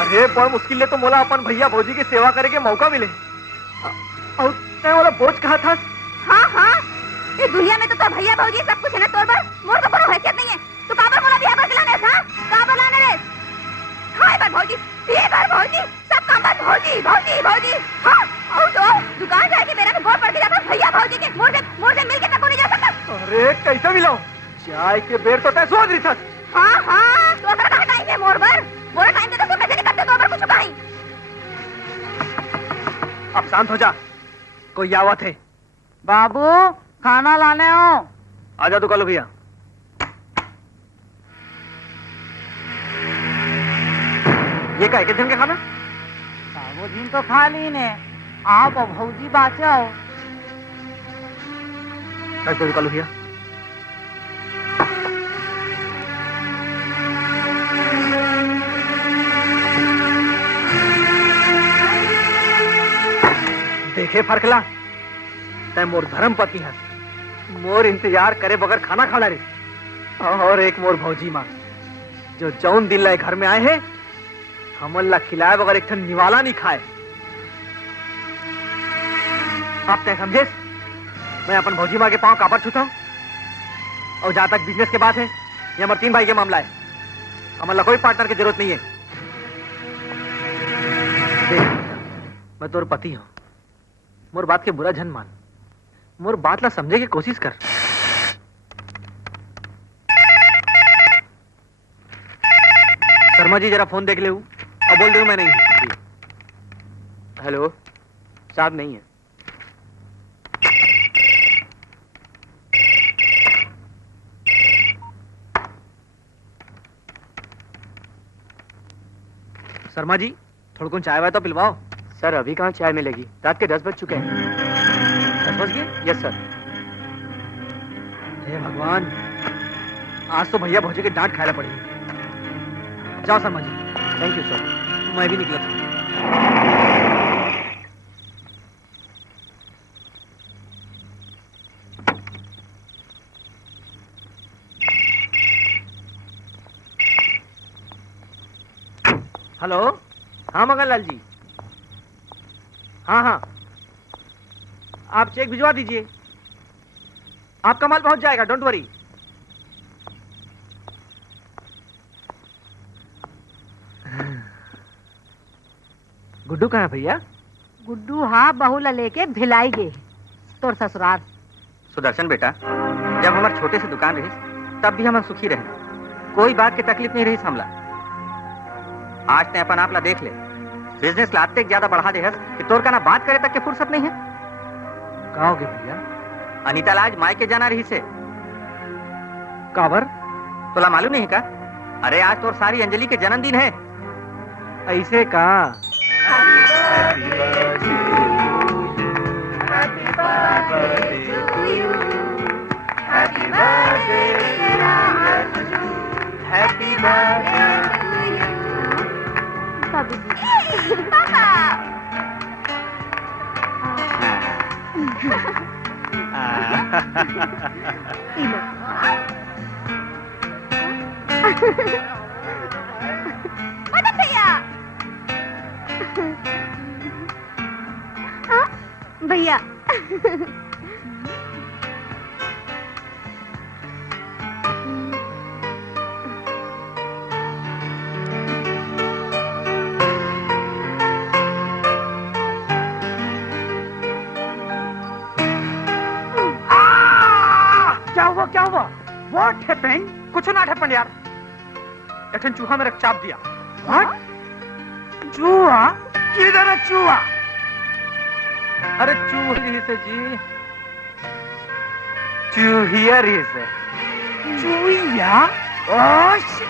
अरे बड़ मुश्किल ले तो मोला अपन भैया भौजी की सेवा करे के मौका मिले और तय वाला बोझ कहा था। हाँ हाँ, इस दुनिया में तो तोर भैया भौजी सब कुछ है ना, तोर पर मोर तो कोनो हैसियत नहीं है। तू काबर मोला बियाह पर दिलाने था, काबर लाने रे? खाए पर भौजी, पिए पर भौजी, सब काम पर भौजी भौजी भौजी। हाँ, और तो दुकान जाके मेरा में गोड़ पड़ के जाता भैया भौजी के मोर से मिल के तक नहीं जा सकता। अरे कैसे मिलाओ चाय के बेर तो तय सोच रही था। हाँ हाँ, तो अगर कहा टाइम है मोर पर, मोर टाइम पे तो तू पैसे नहीं करते, तो पर कुछ कहीं। अब शांत हो जा, कोई आवत है। बाबू खाना लाने हो। आजा तो कलो भैया। ये का दिन का खाना? वो दिन तो खा ली ने, आप भौजी बाँचो। कैसे कलो भैया? देखे फरकला, तय मोर धर्म पति है, मोर इंतजार करे बगैर खाना खा रे। और एक मोर भौजी माँ जो जौन दिल लाए घर में आए हैं हमन ला खिलाए बगैर एक ठन निवाला नहीं खाए। आप तय समझे? मैं अपन भौजी माँ के पांव कापर छूता हूँ। और जहां तक बिजनेस के बात है, ये हमारे 3 भाई के मामला है, हमारा कोई पार्टनर की जरूरत नहीं है। देख, मैं तोर पति हूँ, मोर बात के बुरा झन मान, मोर बात ला समझे की कोशिश कर। शर्मा जी जरा फोन देख ले, अब बोल दो मैं नहीं हूँ। हेलो, साहब नहीं है। शर्मा जी थोड़ा कौन चाय वाय तो पिलवाओ। सर अभी कहाँ चाय मिलेगी, रात के 10 बज चुके हैं। 10 बज गए? Yes sir. हे भगवान, आज तो भैया भौजी के डांट खाना पड़ेगी। जाओ Sharma ji. Thank you sir. मैं भी निकला था। हेलो, हाँ मगनलाल जी। हाँ हाँ, आप चेक भिजवा दीजिए, आपका माल पहुंच जाएगा, डोंट वरी। गुड्डू कहाँ है भैया? गुड्डू हाँ बहू ला लेके भिलाई गे तोर ससुराल। सुदर्शन बेटा, जब हमारे छोटे से दुकान रही तब भी हम सुखी रहे, कोई बात की तकलीफ नहीं रही हमला। आज ते अपन आपला देख ले, बिजनेस लाते ज्यादा बढ़ा दे कि तोर का ना बात करे तक के फुर्सत नहीं है। कहाँ हो गए भैया? अनीता लाज माय के जाना रही से। काबर? तोला मालूम नहीं का? अरे आज तोर सारी अंजलि के जन्मदिन है। ऐसे का? भैया क्या हुआ? What happened? कुछ ना हैपन यार, एक चूहा मेरे चाप दिया। What? चूहा? किधर है चूहा? अरे चूही से जी, चूहिया रही से। चूहिया? ओश!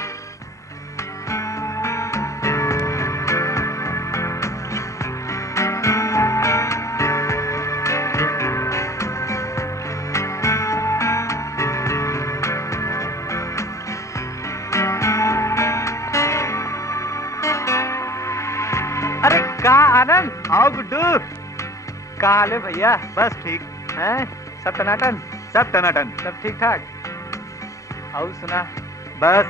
अरे का आनंद, आओ गुड्डू। का हाल है भैया? बस ठीक है। सब टनाटन? सब टनाटन। सब ठीक ठाक? आओ सुना। बस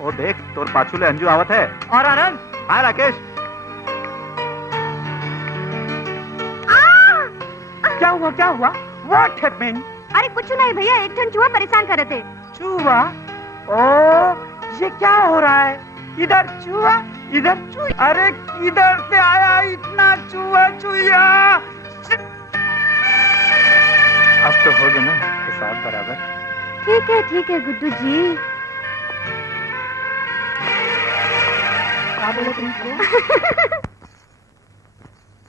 वो देख तोर पाछू ले अंजू आवत है। और आनंद। हाय राकेश। क्या हुआ क्या हुआ? What happened? अरे कुछ नहीं भैया, एक ठन चूहा परेशान कर रहे थे। चूहा? ओ, ये क्या हो रहा है? इधर चूहा, इधर चूहा। अरे किधर से आया इतना चूहा चूहा? अब तो हो गया ना हिसाब बराबर। ठीक है गुड्डू जी।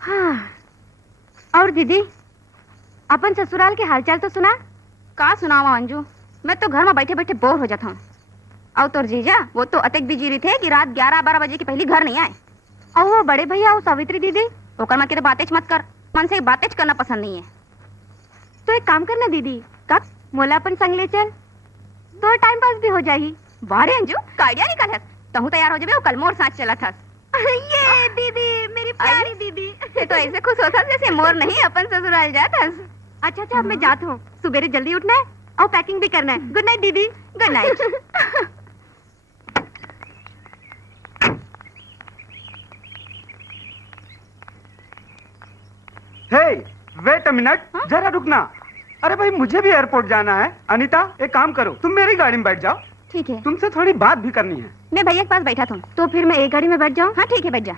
हाँ, और दीदी अपन ससुराल के हालचाल तो सुना? का सुनावा अंजू, मैं तो घर में बैठे बैठे बोर हो जाता हूँ। और तोर जीजा वो तो अतक बिजी रही थे कि रात 11-12 बजे के पहले घर नहीं आए। और वो बड़े भैया और सावित्री दीदी? ओकर में के बातें मत कर, मन से बातें करना पसंद नहीं है। तो एक काम करना दीदी, कब मोला अपन संग ले चल, तो टाइम पास भी हो जाएगी। बारे अंजू का आइडिया निकल है, तहु तैयार हो जाबे, कल मोर साथ चला था। ये दीदी, मेरी प्यारी दीदी। तो ऐसे खुश होता जैसे मोर नहीं अपन ससुराल जाता। अच्छा अब मैं जाती हूँ, सुबेरे जल्दी उठना है और पैकिंग भी करना है। गुड नाइट दीदी। Good night. Hey, wait a minute, जरा रुकना। अरे भाई मुझे भी एयरपोर्ट जाना है। अनीता एक काम करो, तुम मेरी गाड़ी में बैठ जाओ। ठीक है। तुमसे थोड़ी बात भी करनी है। मैं भैया के पास बैठा था। तो फिर मैं एक गाड़ी में बैठ जाऊँ? हाँ ठीक है, बैठ जा।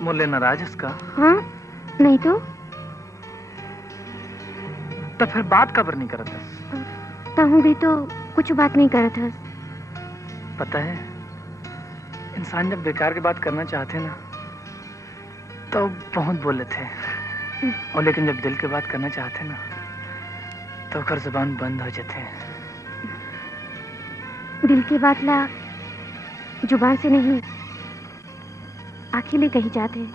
मुल्ले नाराज उसका? हाँ नहीं तो फिर बात कबर नहीं करता? तहु भी तो कुछ बात नहीं करत था। पता है, इंसान जब बेकार की बात करना चाहते ना तो बहुत बोले थे, और लेकिन जब दिल की बात करना चाहते ना तो कर जुबान बंद हो जाते। दिल की बात ला जुबान से नहीं, आंखें ले कही जाते हैं।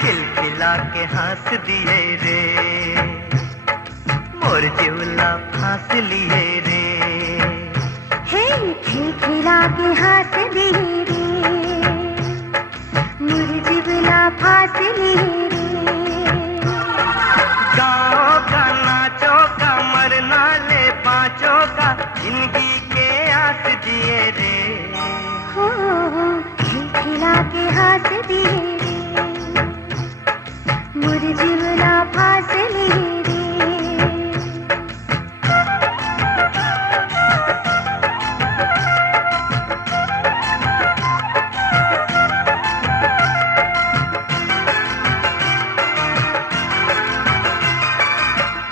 खिलखिला के हंस दिए रे, मोर जिवला फांस लिए रे। हे खिलखिला के हंस दिए रे, मोर जिवला फांस लिए रे। गाओ का नाचो का मरना ले पाँचों का, जिंदगी के आस जिए रे। हो खिलखिला के हंस दिए रे, मोर जिवला फांस लिए रे।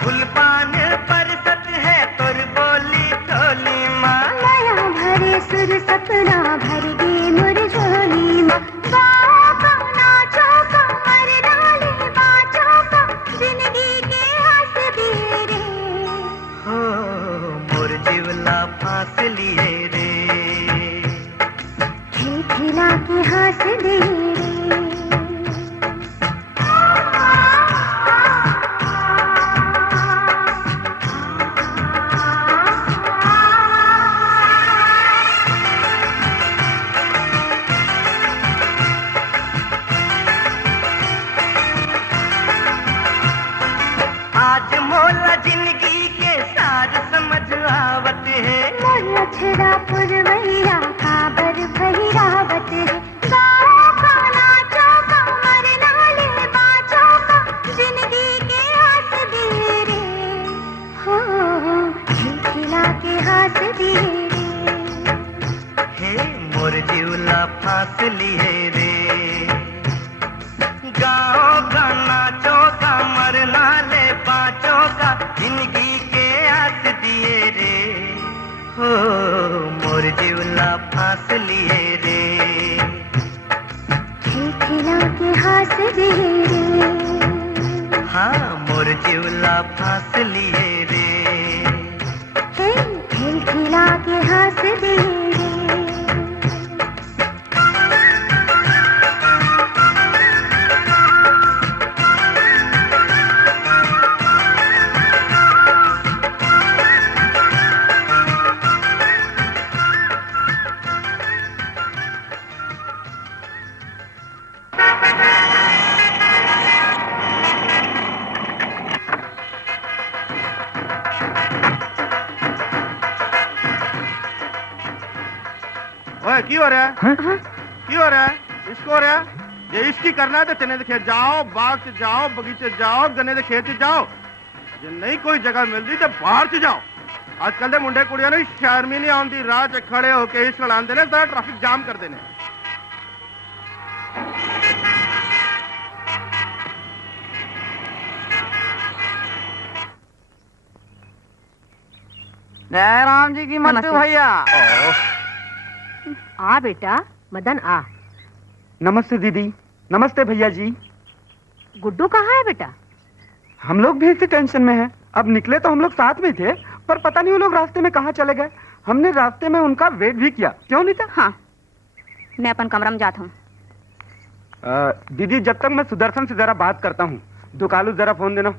फुलपान बरसत है तोर बोली ढोली माँ, नया भरे सुर सपना भर गए मोर झोली माँ। गाओ का नाचो का मरना ले बाँचो का, जिंदगी के हंस दिए रे। हो मोर जिवला फांस लिए रे। खिलखिला के हंस दिए रे। आज मोला जिंदगी के सार समझ आवत है, मोर अछड़ा पुरवैया काबर भैरावत है। गाओ का नाचो का मरना ले बाँचो का, जिंदगी के हंस दिए रे। हो खिलखिला के हंस दिए रे। हे मोर जिवला फांस लिए रे। गाओ का नाचो का मरना ले बाँचो का, जिंदगी के आस दिए रे। हो मोर जिवला फांस लिए रे। खिलखिला के हंस दिए रे। हाँ मोर जिवला फांस लिए रे। हे खिलखिला के हंस दिए रे। की हो रहा है? की हो रहा है? इसको हो रहा है? ये इसकी करना है तो चने दे खेत जाओ, बाग से जाओ, बगीचे जाओ, गन्ने दे खेत से जाओ। जे नहीं कोई जगह मिलती तो बाहर से जाओ। आजकल दे मुंडे कुड़ियां ने शर्म ही नहीं आती, राह च खड़े होके इस चलाते ने, सारा ट्रैफिक जाम कर देने। जय राम जी की मत भैया। आ बेटा मदन आ। नमस्ते दीदी। नमस्ते भैया जी। गुड्डू कहाँ है बेटा? हम लोग भी इसी टेंशन में हैं। अब निकले तो हम लोग साथ में थे, पर पता नहीं वो लोग रास्ते में कहाँ चले गए। हमने रास्ते में उनका वेट भी किया। क्यों नीता? हाँ, मैं अपन कमरा में जाता हूँ। दीदी जब तक मैं सुदर्शन से जरा बात करता हूँ। दुकालू जरा फोन देना।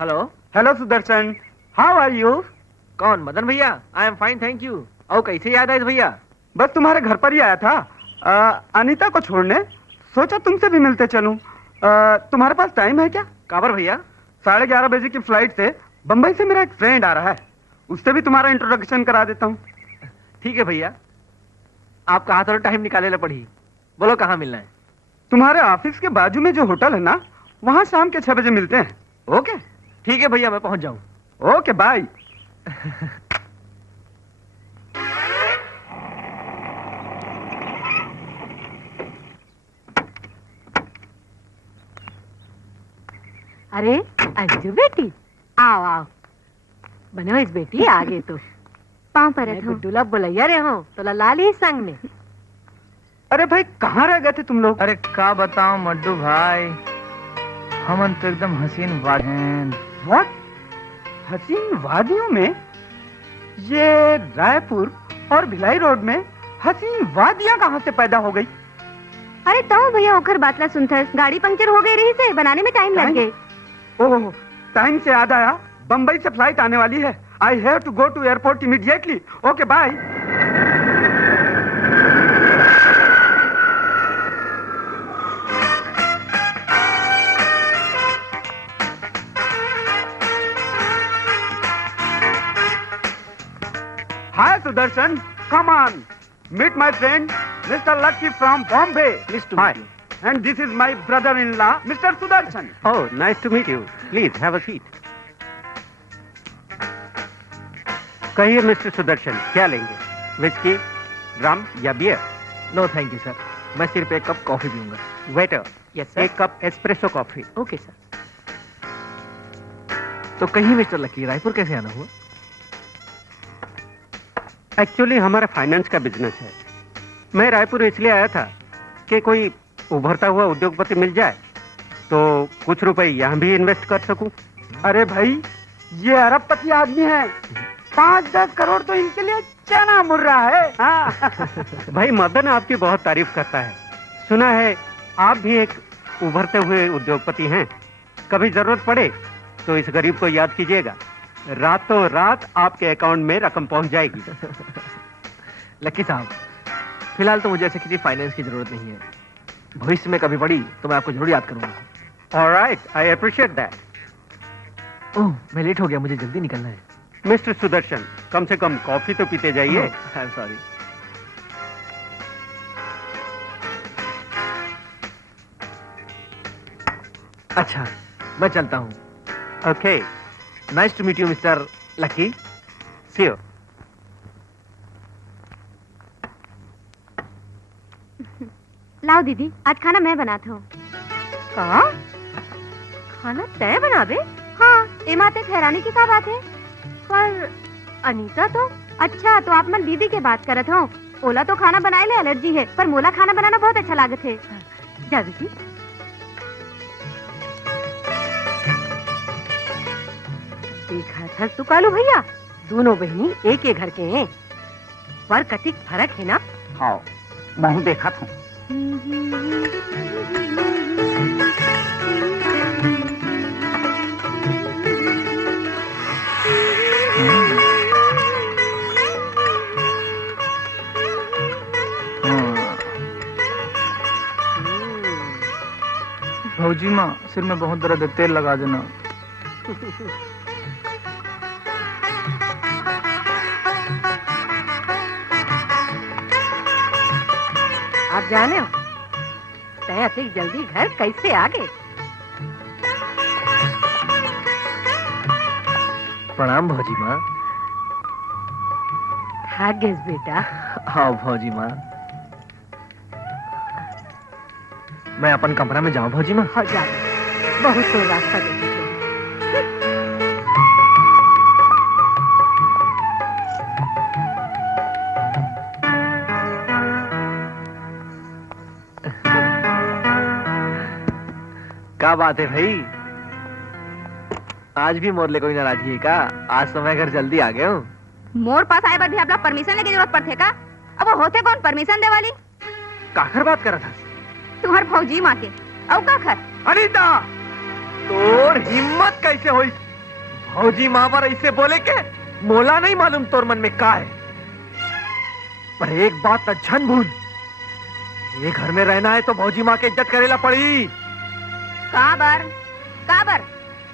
Hello hello Sudarshan, how are you? कौन? मदन भैया? I am fine thank you. और कैसे याद आई भैया? बस तुम्हारे घर पर ही आया था अनीता को छोड़ने। सोचा तुमसे भी मिलते चलूं। तुम्हारे पास टाइम है क्या? काबर भैया? 11:30 बजे की फ्लाइट से बंबई से मेरा एक फ्रेंड आ रहा है, उससे भी तुम्हारा इंट्रोडक्शन करा देता हूँ। ठीक है भैया, आपका हाथ और टाइम निकाले ला पड़ी। बोलो कहाँ मिलना है? तुम्हारे ऑफिस के बाजू में जो होटल है ना, वहाँ शाम के 6 बजे मिलते हैं। ओके ठीक है भैया, मैं पहुंच जाऊं। Okay bye. अरे अंजू बेटी, आओ आओ। बनोइस बेटी आगे तो पाँव पर मैं गुड्डूला बुलैया रे हूँ तो लाल ही संग में। अरे भाई कहाँ रह गए थे तुम लोग? अरे का बताऊं मड्डू भाई, हमन तो एकदम हसीन वादियां। व्हाट? हसीन वादियों में? ये रायपुर और भिलाई रोड में हसीन वादियां कहाँ से पैदा हो गई? अरे तो भैया ओखर बात ला सुनथर, गाड़ी पंक्चर हो गई रही से, बनाने में टाइम लग गए। ओह, टाइम से याद आया, बंबई से फ्लाइट आने वाली है। I have to go to airport immediately. Okay bye. Hi Sudarshan, come on. Meet my friend, Mr. Lucky from Bombay. Pleased to Hi. meet you. And this is my brother-in-law, Mr. Sudarshan. Oh, nice to meet you. Please have a seat. कहिए mister Sudarshan, क्या लेंगे? Whisky, rum या beer? No thank you sir, मैं सिर्फ एक cup coffee पीऊंगा। Waiter, yes sir. एक cup espresso coffee. Okay sir. तो कहीं मिस्टर लकी, रायपुर कैसे आना हुआ? एक्चुअली हमारा फाइनेंस का बिजनेस है। मैं रायपुर इसलिए आया था कि कोई उभरता हुआ उद्योगपति मिल जाए तो कुछ रुपए यहाँ भी इन्वेस्ट कर सकूं। अरे भाई, ये अरबपति आदमी है। 5-10 करोड़ तो इनके लिए चना मुर्रा है। हाँ। भाई मदन आपकी बहुत तारीफ करता है। सुना है आप भी एक उभरते हुए उद्योगपति हैं। कभी जरूरत पड़े तो इस गरीब को याद कीजिएगा, रातों रात आपके अकाउंट में रकम पहुंच जाएगी। लकी साहब, फिलहाल तो मुझे ऐसे किसी फाइनेंस की जरूरत नहीं है। भविष्य में कभी पड़ी तो मैं आपको जरूर याद करूंगा। Alright, I appreciate that. Oh, मैं लेट हो गया, मुझे जल्दी निकलना है। मिस्टर सुदर्शन, कम से कम कॉफी तो पीते जाइए। I am sorry. अच्छा, मैं चलता हूँ। Okay, nice to meet you mister Lucky. See you. लाओ दीदी, आज खाना मैं बनाता हूँ। का? खाना तय बनावे? हाँ, एमा ते हैरानी की क्या बात है? पर अनीता तो अच्छा, तो आप मन दीदी के बात करत हो। ओला तो खाना बनाए ले एलर्जी है, पर मोला खाना बनाना बहुत अच्छा लागत है। जा दीदी। देखा था तू कालू भैया, दोनों बहनी एक ही घर के हैं, पर कतिक फर्क है ना? हाँ, मैं देखा था। भौजी माँ, सिर में बहुत दर्द है, तेल लगा देना। आप जाने हो तय अति जल्दी घर कैसे आ गए? प्रणाम भौजी माँ। भाग्यस बेटा। हाँ भौजी माँ। मैं अपन कमरा में जाऊं भौजी माँ? हाँ जा, बहुत तो रास्ता देखे। क्या बात है भाई, आज भी मोर ले कोई नाराजगी है का? आज तो मैं घर जल्दी आ गया हूँ। मोर पास आए बाद भी आपला परमिशन लेके जरूरत पड़ते का? अब वो होते कौन परमिशन दे वाली? काखर बात कर रहा था? तुम्हार भौजी माँ के। औ काखर? अनिता, तोर हिम्मत कैसे हुई भौजी माँ पर ऐसे बोले के? मोला नहीं मालूम तोर मन में का है, पर एक बात न भूल, ये घर में रहना है तो भौजी माँ की इज्जत करेला पड़ी। काबर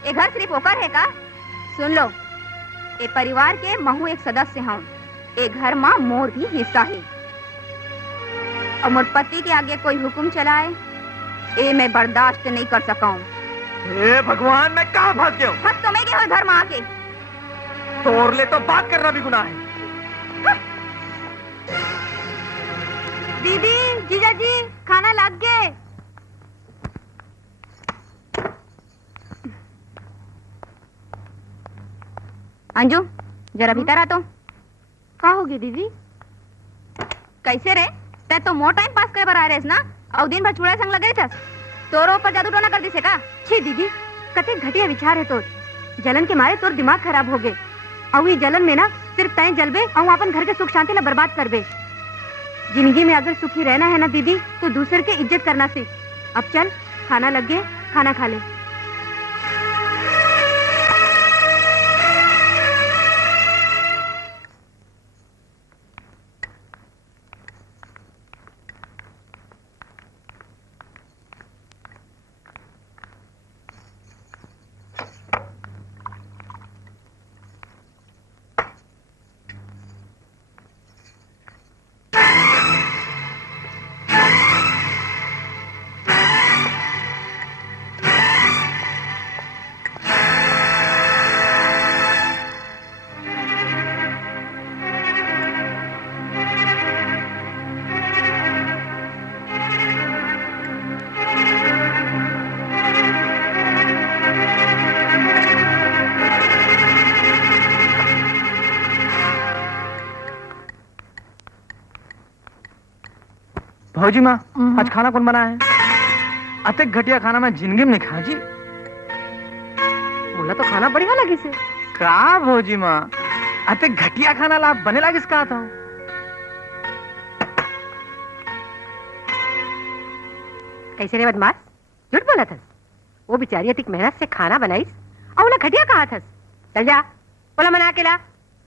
ये घर सिर्फ ओकर है का? सुन लो, ये परिवार के महू एक सदस्य हूँ, ये घर माँ मोर भी हिस्सा है, और मोर पति के आगे कोई हुक्म चलाए ये मैं बर्दाश्त नहीं कर सका हूँ। हे भगवान, मैं कहाँ फंस गया हूँ? हद तो मैं क्या घर में आके? तोर ले तो बात करना भी गुनाह है। दीदी, जीजा जी, खाना लग गए। अंजू, जरा भीतर आ तो। का होगी दीदी? कैसे रे? ते तो मोर टाइम पास करे बर आ रेस ना, और दिन भर चूड़ा संग लगे थस। तोरो ऊपर जादू टोना कर दिसे का? छी दीदी, कते घटिया विचार है तोर। जलन के मारे तोर दिमाग खराब हो गए, और ये जलन में ना सिर्फ तय जलबे और अपन घर के सुख शांति ला बर्बाद करबे। जिंदगी में अगर सुखी रहना है ना दीदी, तो दूसरे के इज्जत करना सीख। अब चल, खाना लग गए, खाना खा ले। भौजी माँ, आज खाना कौन बना है? अतक घटिया खाना मैं जिंदगी में नहीं खाया जी। बोला तो खाना बढ़िया लगी से। का भौजी माँ, अतक घटिया खाना ला बने ला किसका था? कैसे रे बदमाश, झूठ बोला था? वो बेचारी अतिक मेहनत से खाना बनाई और उन्हें घटिया कहा था। चल जा, बोला बना के ला,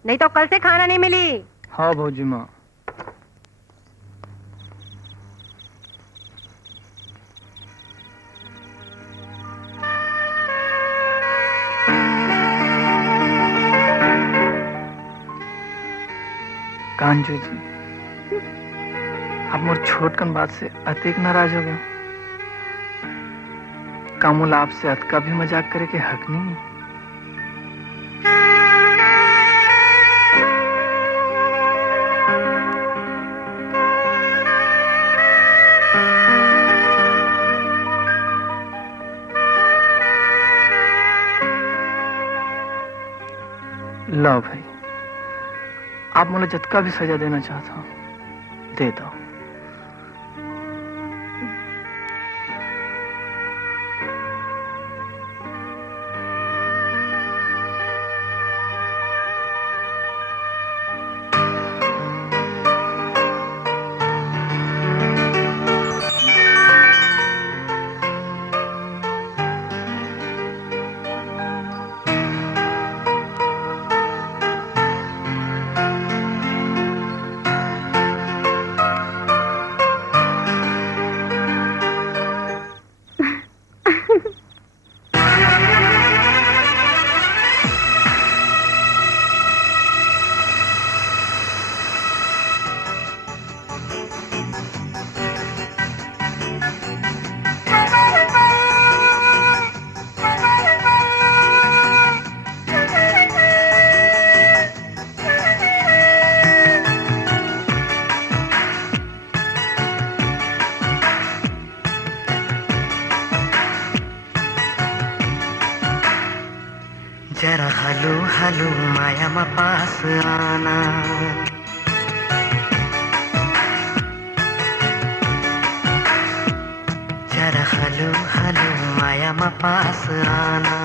नहीं तो कल से खाना नहीं मिली। हाँ भौजी माँ। कांजू जी, अब मोर छोटकन बात से अतिक नाराज हो गए। कामुल आपसे अतका भी मजाक करे के हक नहीं है। लो भाई, आप मुझे जतका भी सजा देना चाहता हो दे दो। जरा हलू हलू माया मा पास आना, जरा हलू हलू माया मा पास आना,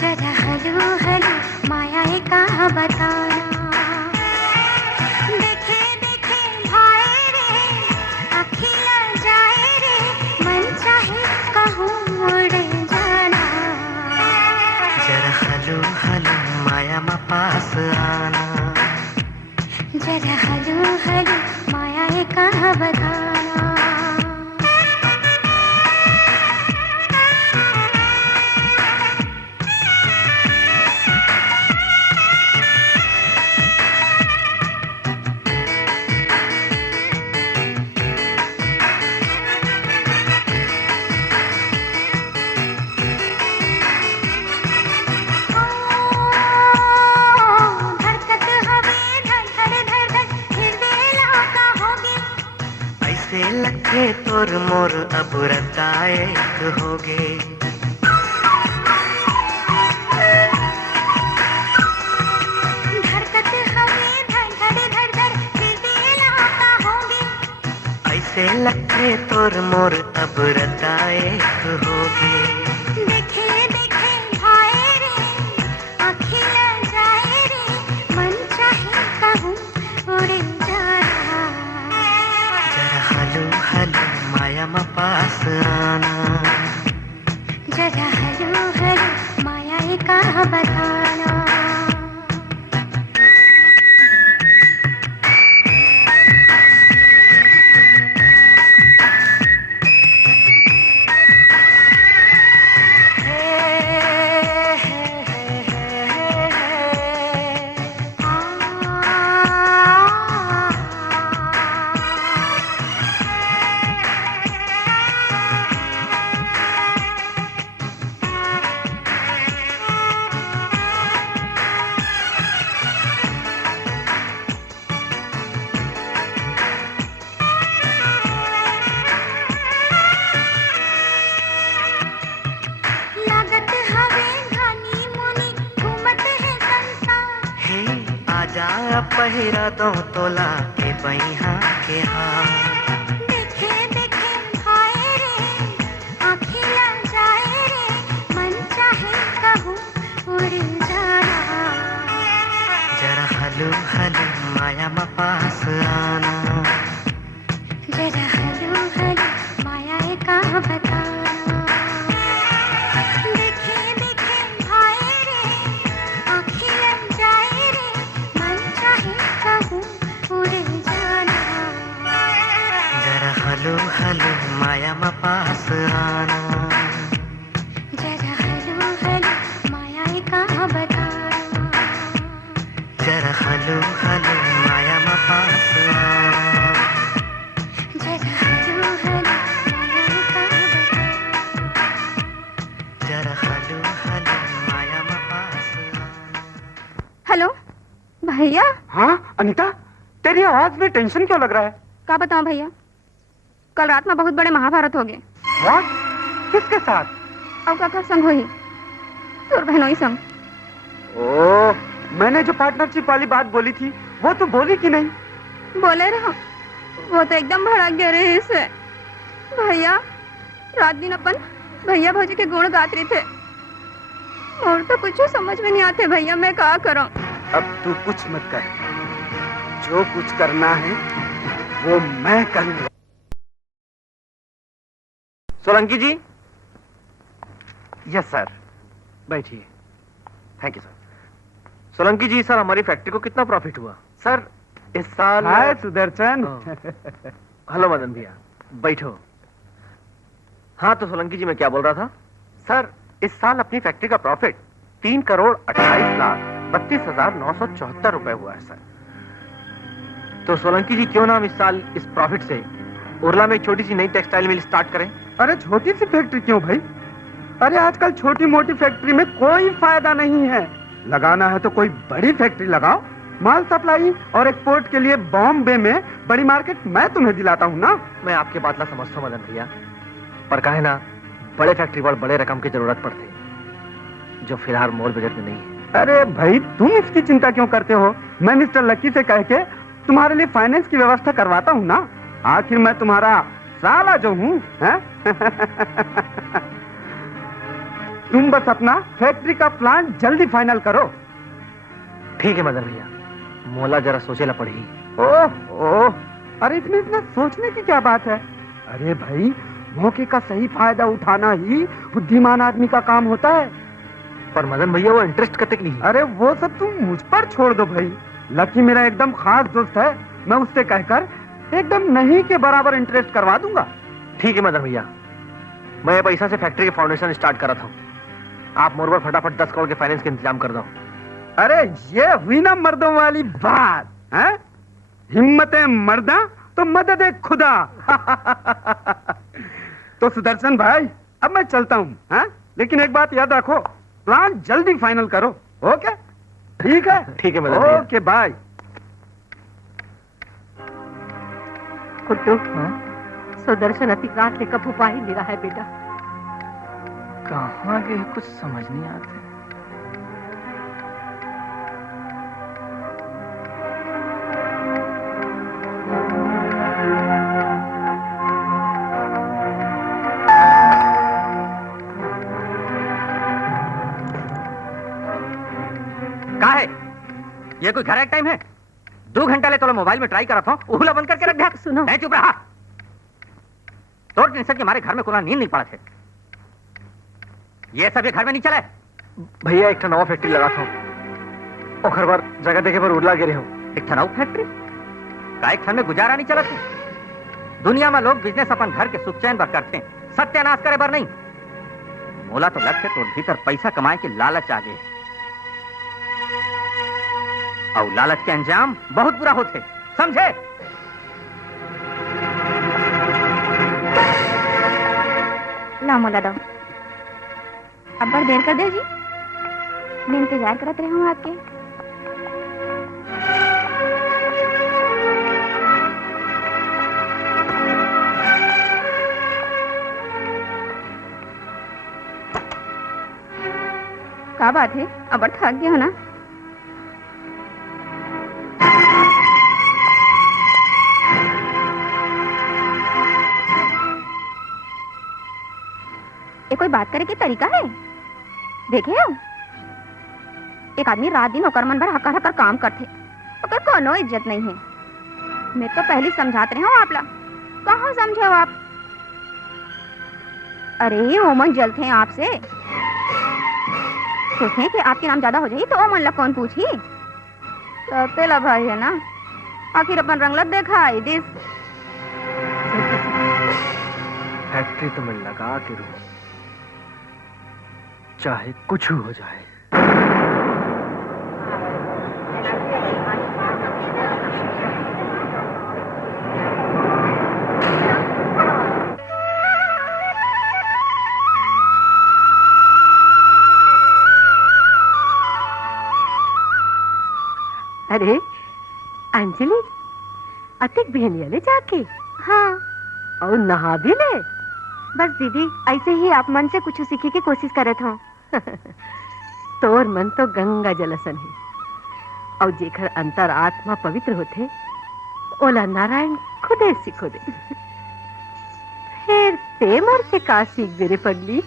जरा हलू हलू माया है कहाँ बताना। देखे देखे भाए रे अखिला जाए रे, मन चाहे कहूँ उड़ जाना। जरा हलू हलू माया मा पास आना, जरा हलू हलू माया है कहाँ बताना। लगे तोर मोर अब रतायक होगे, धड़कत हवे धड़ धड़ धड़ धड़ दिल का होगे। ऐसे लगे तोर मोर अब रतायक होगे। देखे देखे भाए रे अखिला जाए रे, मन चाहे कहूँ उड़ जाना। जरा हलू हलू माया मा पास आना, जरा हलू हलू माया है कहाँ बताना। पहिरा दो तोला के बहिहा के हाथ। देखे देखे भाए रे अखिला जाए रे, मन चाहे कहूँ उड़ जाना। जरा हलू हलू माया मा पास आना, जरा हलू हलू माया है कहाँ बताना। देखे देखे भाए रे अखिला जाए रे, मन चाहे कहूँ उड़ जाना। जरा हलू हलू माया मा पास आना, जरा हलू हलू माया है कहाँ बताना। जरा हलू हलू माया मा पास आना, जरा हलू हलू माया है कहाँ बताना। जरा हलू हलू माया मा पास आना। हेलो भैया। हाँ अनीता, तेरी आवाज में टेंशन क्यों लग रहा है? क्या बताऊं भैया, कल रात में बहुत बड़े महाभारत हो गए। What? किसके साथ? अब काकर संग हुई, तोर बहनोई संग। ओह, मैंने जो पार्टनरशिप वाली बात बोली थी वो तो बोली कि नहीं? बोले रहो, वो तो एकदम भड़क गए रहे इससे। भैया रात दिन अपन भैया भौजी के गुण गात रहे थे, और तो कुछ समझ में नहीं आते भैया, मैं क्या करूं? अब तू कुछ मत कर, जो कुछ करना है वो मैं करूंगा। सोलंकी जी। यस सर, बैठिए। Thank you sir. Solanki ji, sir हमारी फैक्ट्री को कितना प्रॉफिट हुआ? सर इस साल। हाय सुदर्शन। हेलो मदन भैया, बैठो। हाँ तो सोलंकी जी, मैं क्या बोल रहा था? सर इस साल अपनी फैक्ट्री का प्रॉफिट 3,28,32,974 रुपए हुआ है सर। तो सोलंकी जी, क्यों ना हम इस साल इस प्रॉफिट से उर्ला में एक छोटी सी नई टेक्सटाइल मिल स्टार्ट करें? अरे छोटी सी फैक्ट्री क्यों भाई? अरे आजकल छोटी मोटी फैक्ट्री में कोई फायदा नहीं है। लगाना है तो कोई बड़ी फैक्ट्री लगाओ। माल सप्लाई और एक्सपोर्ट के लिए बॉम्बे में बड़ी मार्केट मैं तुम्हें दिलाता हूँ ना। मैं आपके बात ना समझता हूँ मदन भैया, पर कहे ना बड़े फैक्ट्री पर बड़े रकम की जरूरत पड़ती। जो फिलहाल मोर बजट में नहीं है। अरे भाई तुम इसकी चिंता क्यों करते हो? मैं मिस्टर लकी से कह के तुम्हारे लिए फाइनेंस की व्यवस्था करवाता हूँ ना। आखिर मैं तुम्हारा साला जो हूँ। तुम बस अपना फैक्ट्री का प्लान जल्दी फाइनल करो। ठीक है मदन भैया, मोला जरा सोचेला पड़ी। ओह, अरे इसमें इतना सोचने की क्या बात है? अरे भाई, मौके का सही फायदा उठाना ही बुद्धिमान आदमी का काम होता है। पर मदन भैया वो इंटरेस्ट कतक नहीं। अरे वो सब तुम मुझ पर छोड़ दो भाई। लकी मेरा एकदम खास दोस्त है, मैं उससे कहकर एकदम नहीं के बराबर इंटरेस्ट करवा दूंगा। ठीक है मदन भैया, मैं पैसा से फैक्ट्री के फाउंडेशन स्टार्ट कर रहा था। आप मोर पर फटाफट 10 करोड़ के फाइनेंस के इंतजाम कर दो। अरे ये हुई ना मर्दों वाली बात है। हिम्मतें मर्दा तो मदद खुदा। तो सुदर्शन भाई, अब मैं चलता हूँ, लेकिन एक बात याद रखो, प्लान जल्दी फाइनल करो। ओके? ठीक है? ठीक है मदन भैया। Okay bye. कुट्टू, सुदर्शन अति रात में कब उपाय मिला है बेटा? कहाँ गए कुछ समझ नहीं आते। कहाँ है? ये कोई घर एक टाइम है? 2 घंटा ले तो मोबाइल में ट्राई करा था, उहुला बंद करके रख दिया। सुनो, नहीं चुप रहा। तोड़ टेंशन के मारे घर में कोना नींद नहीं पड़ा थे। ये सब ये घर में नहीं चले। भैया एक नवा फैक्ट्री लगा था, ओखर बार जगह देखे पर उड़ला गिरे हो। एक नवा फैक्ट्री का एक में गुजारा नहीं चला। दुनिया में लोग बिजनेस अपन घर के सुख चैन पर करते हैं, सत्यानाश करे बर नहीं। मोला तो लग तो भीतर पैसा कमाए के लालच आ गए, और लालच के अंजाम बहुत बुरा होते, समझे? ला मोला दो। अब बड़ देर कर दे जी, मैं इंतजार करत रही हूँ आपके। क्या बात है, अब थक गया हो ना? ये कोई बात करे के तरीका है? देखे हो, एक आदमी रात दिन होकर मन भर हकर हकर काम करते, तो कोनो इज्जत नहीं है। मैं तो पहले समझाते रहे हूँ आप लोग, कहाँ समझे हो आप? अरे ओमन जलते हैं आपसे, सोचते हैं कि आपके नाम ज्यादा हो जाए तो ओमन लग कौन पूछी? तो भाई है ना, आखिर अपन रंगलत देखा है दिस। फैक्ट्री तो मैं लगा के रहूं, चाहे कुछ हो जाए। अरे अंजलि, अतिक बहनिया ले जाके? हाँ। और नहा भी ले? बस दीदी, ऐसे ही आप मन से कुछ सीखने की कोशिश करे थे। तोर मन तो गंगा जलसन है, और जेकर अंतर आत्मा पवित्र होते ओला नारायण खुदे सिखो दे। फिर ते मर से का सीख दे रे पगली।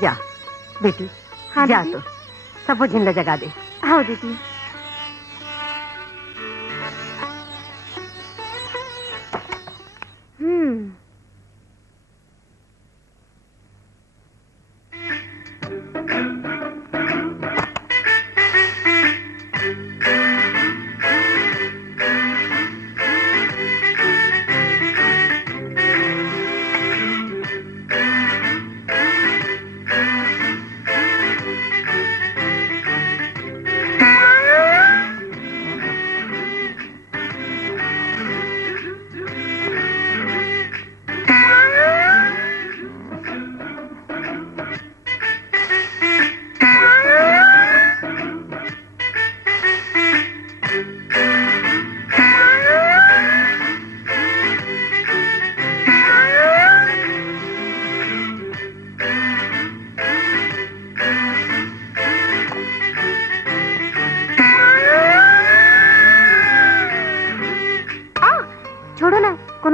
जा बेटी, हाँ जा दीदी? तो सब झिंडा जगा दे। हाँ दीदी।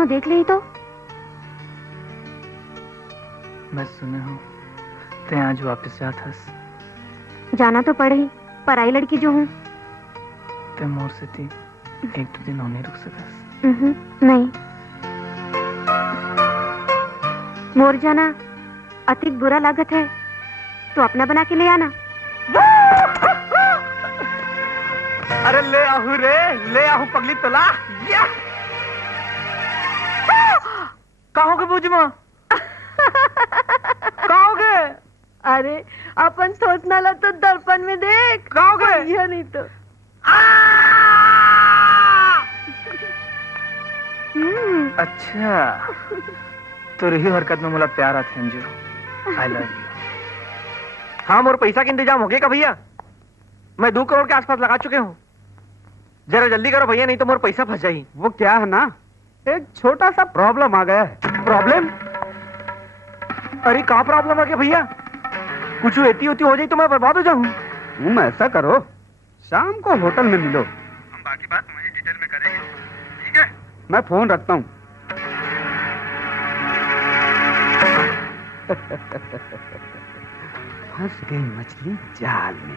कोनो देख ले तो। मैं सुने हूँ ते आज वापस जात हस। जाना तो पड़े ही, पराई लड़की जो हूँ। ते मोर से थी एक दो दिन होने रुक सकस। नहीं, मोर जाना अतिक बुरा लागत है तो अपना बना के ले आना। अरे ले आहू रे, ले आहू पगली तला। या कहोगे बूझमा? कहोगे? अरे अपन सोचना ला तो दर्पण में देख। कहोगे? यह नहीं तो। अच्छा तो रही हरकत में मुला प्यार आते हैं जो। I love you. हाँ मोर पैसा के इंतजाम हो गया का भैया? मैं 2 करोड़ के आसपास लगा चुके हूँ। जरा जल्दी करो भैया, नहीं तो मोर पैसा फंस जाएगी। वो क्या है ना, एक छोटा सा प्रॉब्लम आ गया है। प्रॉब्लम? अरे क्या प्रॉब्लम आ गया भैया? कुछ एती होती हो जाए तो मैं बर्बाद हो जाऊँ। तुम ऐसा करो, शाम को होटल में मिलो, हम बाकी बात तुम्हारी डिटेल में करेंगे, ठीक है? मैं फोन रखता हूँ। फंस गई मछली जाल में।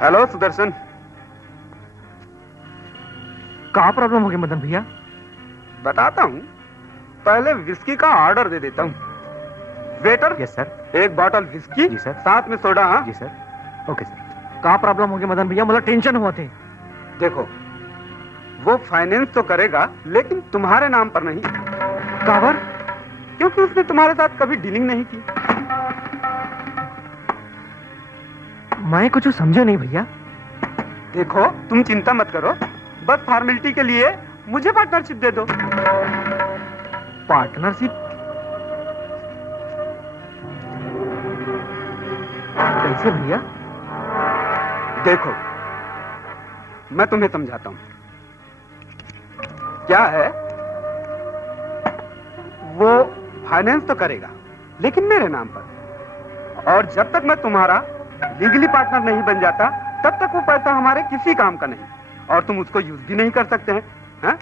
हेलो सुदर्शन। क्या प्रॉब्लम हो गया मदन भैया? बताता हूँ, पहले विस्की का ऑर्डर दे देता हूँ। Waiter. Yes sir. 1 bottle whisky. जी सर। साथ में सोडा। हाँ जी सर। Okay sir. क्या प्रॉब्लम हो गया मदन भैया? मतलब टेंशन हुआ थे। देखो, वो फाइनेंस तो करेगा लेकिन तुम्हारे नाम पर नहीं। काबर? क्योंकि उसने तुम्हारे साथ कभी डीलिंग नहीं की। मैं कुछ समझे नहीं भैया। देखो, तुम चिंता मत करो, बस फॉर्मेलिटी के लिए मुझे पार्टनरशिप दे दो। पार्टनरशिप? कैसे भैया? देखो, मैं तुम्हें समझाता हूं। क्या है, वो फाइनेंस तो करेगा लेकिन मेरे नाम पर, और जब तक मैं तुम्हारा लीगली पार्टनर नहीं बन जाता तब तक वो पैसा हमारे किसी काम का नहीं, और तुम उसको यूज भी नहीं कर सकते हैं, हैं?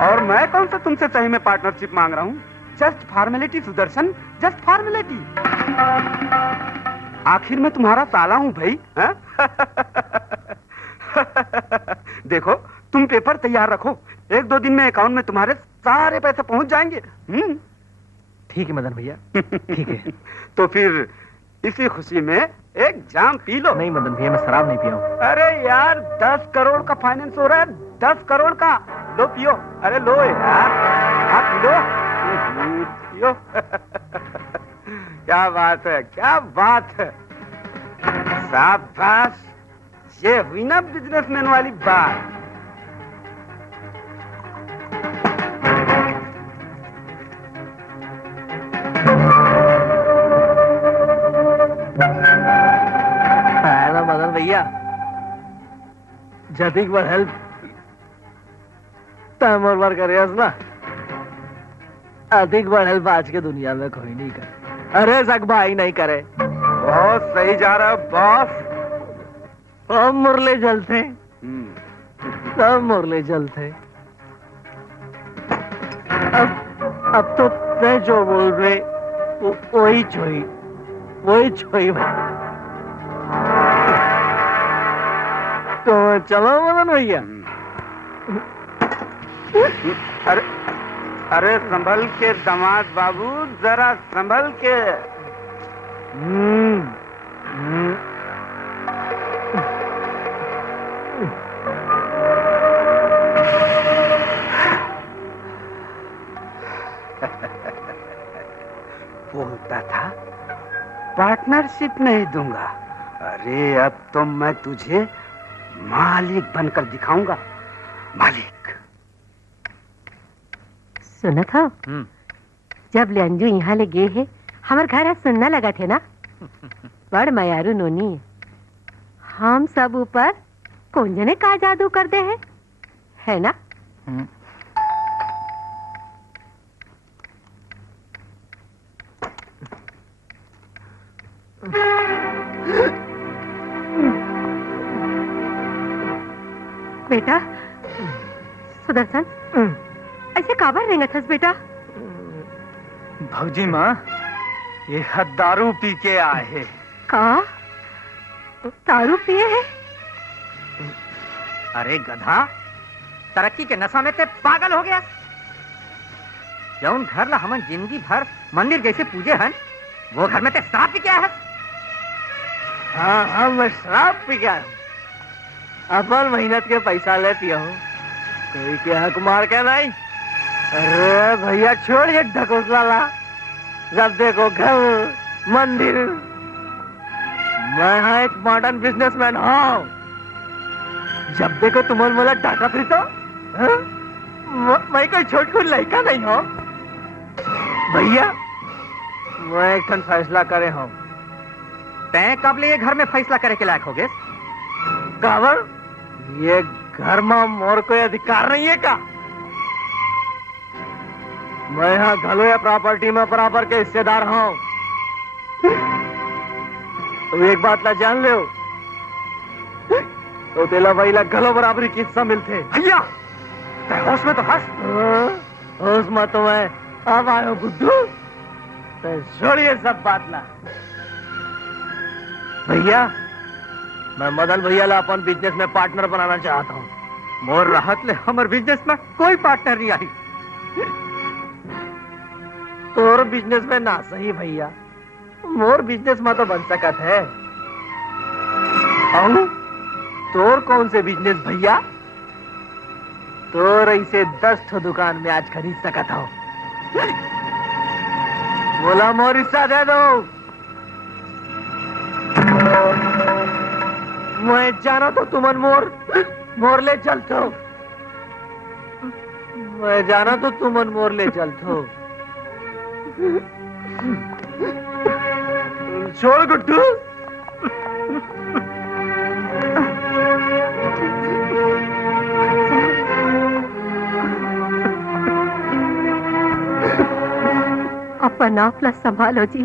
और मैं कौन सा तुमसे सही में पार्टनरशिप मांग रहा हूं? Just formality Sudarshan, just formality. आखिर मैं तुम्हारा साला हूं भाई, हैं? देखो, तुम पेपर तैयार रखो, 1-2 दिन में अकाउंट में तुम्हारे सारे पैसे पहुंच जाएंगे। ठीक है मदन भैया, ठीक है। तो फिर इसी खुशी में एक जाम पी लो। नहीं मदन भैया, मैं शराब नहीं पिया हूँ। अरे यार, 10 करोड़ का फाइनेंस हो रहा है, 10 करोड़ का। लो पियो, अरे लो यार, आप पी लो, पियो। क्या बात है, क्या बात है। शाबाश, ये हुई ना बिजनेसमैन वाली बात। मदन भैया, जतिक बार हेल्प तम और बार करे ना, अधिक बार हेल्प आज के दुनिया में कोई नहीं करे। अरे सक भाई नहीं करे। बहुत सही जा रहा है बॉस। सब मुरले जलते, सब मुरले जलते। अब तो तय जो बोल रहे वही छोई, वही छोई भाई। तो चलो मदन भैया। अरे अरे संभल के दामाद बाबू, जरा संभल के। बोलता था पार्टनरशिप नहीं दूंगा। अरे अब तो मैं तुझे मालिक बनकर दिखाऊंगा, मालिक। सुना था जब ले अंजू यहाँ ले गए है, हमारे घर सुनना लगा थे ना, बड़ मयारू नोनी हम सब ऊपर कौन जने का जादू कर दे है ना? बेटा सुदर्शन ऐसे काबर रेंगत हस बेटा? भौजी माँ ये दारू पी के आए है। का दारू पिए है? अरे गधा, तरक्की के नशा में ते पागल हो गया। जौन घर ला हमन जिंदगी भर मंदिर जैसे पूजे हन, वो घर में ते शराब पी के आया है। हाँ हाँ मैं शराब पी गया हूँ, अपन मेहनत के पैसा ले पिया हूँ, कोई के हक मार के नहीं। अरे भैया छोड़ ये ढकोसला ला, जब देखो घर मंदिर। मैं हाँ एक मॉडर्न बिजनेसमैन हूँ, जब देखो तुम्हारे मोला डाटा फिरता। मैं कोई छोटकू लड़का नहीं हूँ भैया, मैं एक ठन फैसला करे हूँ। तैं कब ले ये घर में फैसला करे के लायक हो गए? कावर ये घर में मोर कोई अधिकार नहीं है का? मैं यहाँ घलो या प्रॉपर्टी में बराबर के हिस्सेदार हूँ। तो एक बात ला जान ले, तो तेला भाई ला घलो बराबरी की हिस्सा मिलते। भैया होश में तो हंस। होश में तो मैं अब आयो गुड्डू, तो छोड़िए सब बात ला। भैया मैं मदन भैया ला अपन बिजनेस में पार्टनर बनाना चाहता हूँ। मोर राहत ले हमर बिजनेस में कोई पार्टनर नहीं आई। तोर बिजनेस में ना सही भैया, मोर बिजनेस में तो बन सकत है। और तोर कौन से बिजनेस भैया? तोर ऐसे 10 ठो दुकान में आज खरीद सकत हो। बोला मोर हिस्सा दे दो। मैं जाना तो तुमन मोर ले चलतो। मैं जाना तो तुमन मोर ले चलतो। छोड़ गुड्डू। अपन आपला संभालो जी।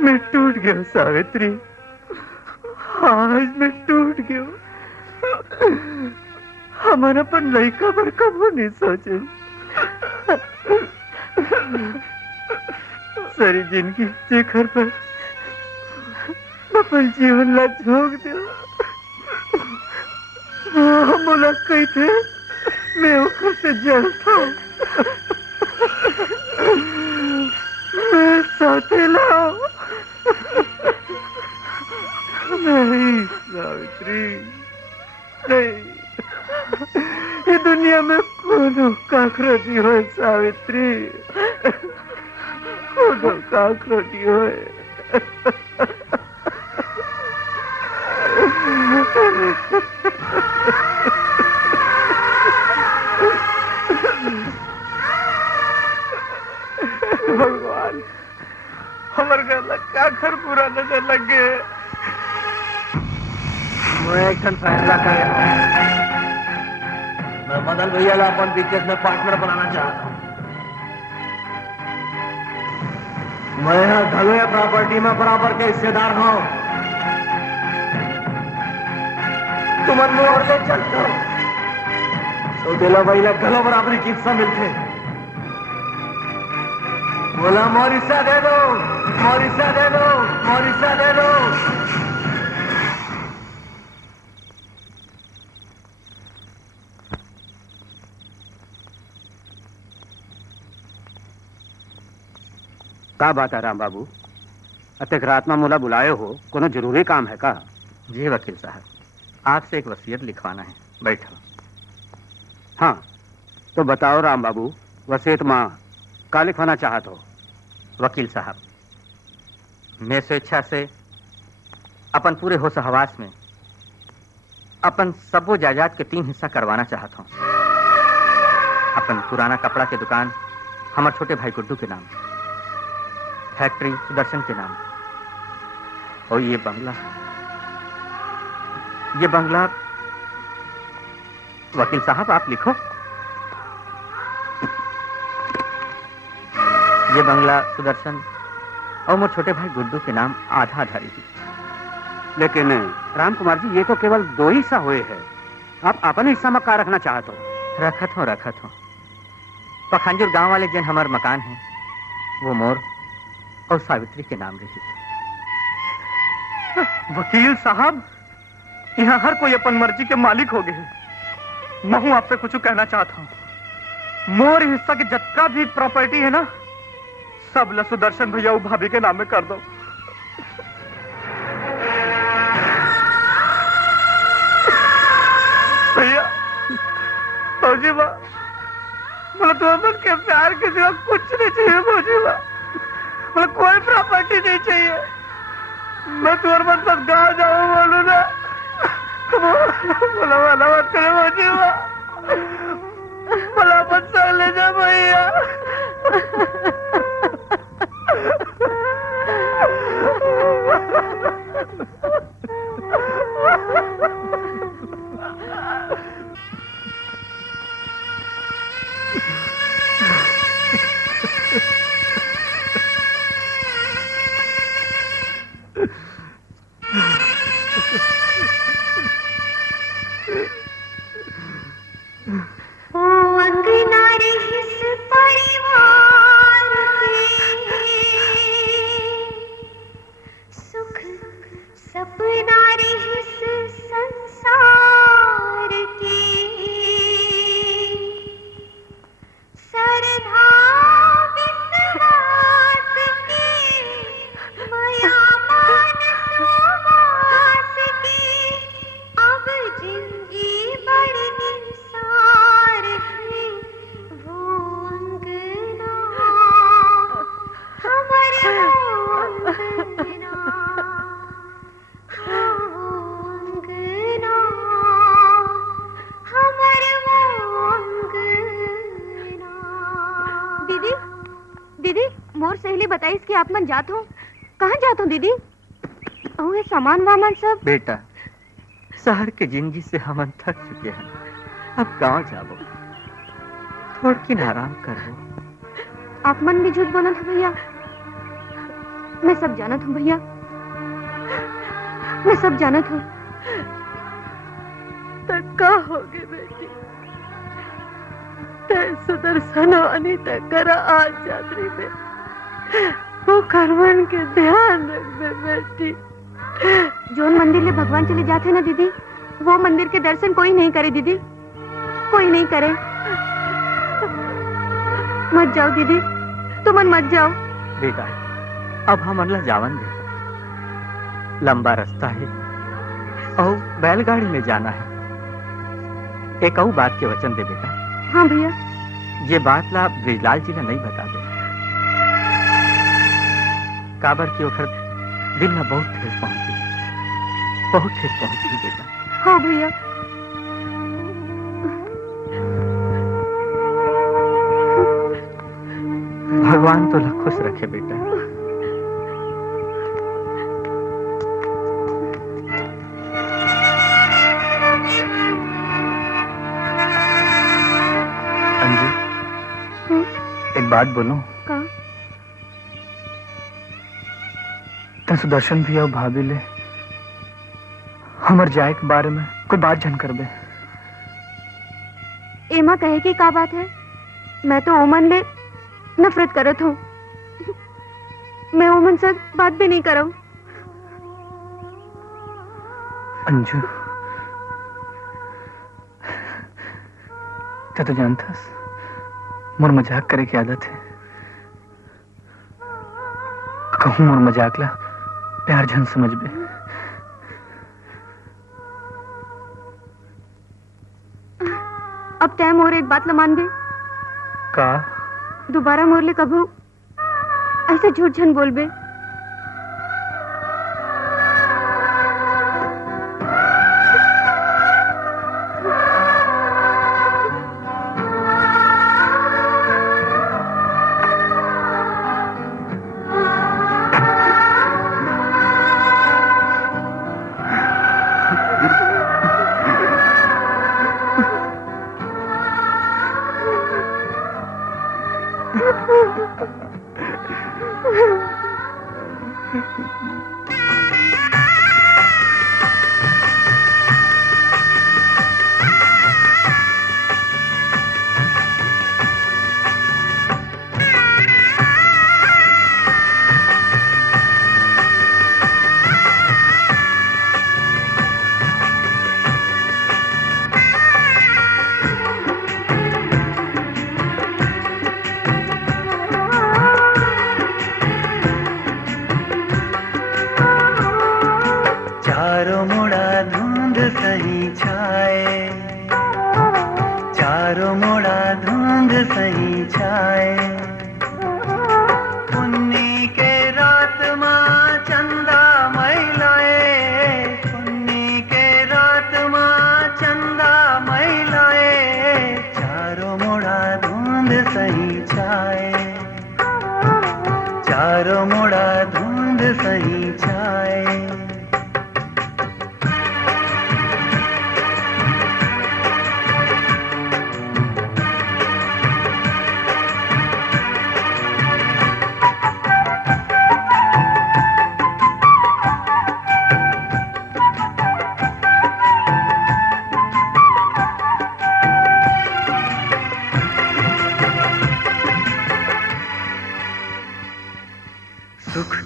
मैं टूट गया सावित्री, आज मैं टूट गया। हमारा अपन लड़का पर कभी नहीं सोचे। सारी जिंदगी जेकर पर अपन जीवन ला झोंक दिया। मोला कही थे मैं ऊपर से जलता हूँ। मैं सौतेला हूँ। नहीं सावित्री नहीं, ये दुनिया में कोनो काकरोटी हो सावित्री, कोनो काकरोटी हो। भगवान हमारे घर का घर पूरा नजर लग गए। मैं एक फैसला कर, मैं मदन भैया ला अपन बिजनेस में पार्टनर बनाना चाहता हूँ। मैं यहाँ घलो या प्रॉपर्टी में बराबर के हिस्सेदार हूँ। तुमन मोर ले चलते हो तो दिला भाई ला घलो बराबरी की हिस्सा मिलते। बोला मोर हिस्सा दे दो, मोर हिस्सा दे दो, मोर हिस्सा दे दो। का बात है राम बाबू, अतक रात में मोला बुलाए हो, कोनो जरूरी काम है का? जी वकील साहब, आपसे एक वसीयत लिखवाना है, बैठो। हाँ तो बताओ राम बाबू, वसीयत माँ का लिखवाना चाहत हो? वकील साहब, मैं स्वेच्छा से अपन पूरे होश हवास में अपन सबो जायदाद के 3 हिस्सा करवाना चाहता हूँ। अपन पुराना कपड़ा के दुकान हमारे छोटे भाई गुड्डू के नाम, फैक्ट्री सुदर्शन के नाम, और ये बंगला वकील साहब आप लिखो। ये बंगला सुदर्शन और मोर छोटे भाई गुड्डू के नाम आधा आधा रही। लेकिन राम कुमार जी, ये तो केवल 2 हिस्सा हुए हैं। आप अपन हिस्सा में का रखना चाहते हो? रखत हो। पखांजूर गांव वाले जन हमार मकान है, वो मोर और सावित्री के नाम रही। वकील साहब, यहाँ हर कोई अपन मर्जी के मालिक हो गए। मैं हूँ आपसे कुछ कहना चाहता हूँ। मोर हिस्सा के जितना भी प्रॉपर्टी है ना, सब ल सुदर्शन भैया और भाभी के नाम में कर दो। भैया, फौजी बा, बोला तो अपन के प्यार के सिवा कुछ नहीं चाहिए। फौजी बा, बोला कोई प्रॉपर्टी नहीं चाहिए। मैं तुम्हारे पास गाँव जाऊँ बोलू ना, बोला वाला मत करे फौजी बा, बोला अपन संग ले जा भैया। आप मन जात हो? कहाँ जात हो दीदी? ये सामान वामान सब। बेटा, शहर के जिंदगी से हम थक चुके हैं, अब गांव जाओ, थोड़ किन आराम करो। आप मन भी झूठ बोला था भैया। मैं सब जानत हूँ भैया, मैं सब जानत हूँ। तक्का हो गए बेटी, ते सुदर्शन वानी तकरा आज जात्री में वो करवन के ध्यान रख बेटी। जोन मंदिर ले भगवान चले जाते ना दीदी, वो मंदिर के दर्शन कोई नहीं करे दीदी, कोई नहीं करे। मत जाओ दीदी, तुम मत जाओ। बेटा, अब हम अनला जावन दे, लंबा रास्ता है और बैलगाड़ी में जाना है। एक और बात के वचन दे बेटा। हाँ भैया। ये बात ला ब्रिजलाल जी ने नहीं बता दे। काबर की ओखर दिल में बहुत ठेस पहुंची, बहुत ठेस पहुंची बेटा। हाँ भैया। भगवान तो खुश रखे बेटा। अंजू, एक बात बोलो। सुदर्शन भैया और भाभी ले हमर जाए के बारे में कोई बात जन कर बे। एमा कहे की का बात है? मैं तो ओमन ले नफरत करत हूँ। मैं ओमन से बात भी नहीं करूँ। अंजू, तो जानता मोर मजाक करे की आदत है। कहूँ मोर मजाक ला प्यार झन समझ बे। अब टाइम और एक बात न मान दे का? दोबारा मोरले कभू ऐसे झूठ झन बोल बे। चारों मोड़ा धुंध सही छाए पुन्नी के रात माँ चंदा महिलाए पुन्नी के रात माँ चंदा महिलाए चारों मोड़ा धुंध सही छाए चारों मोड़ा धुंध सही छाए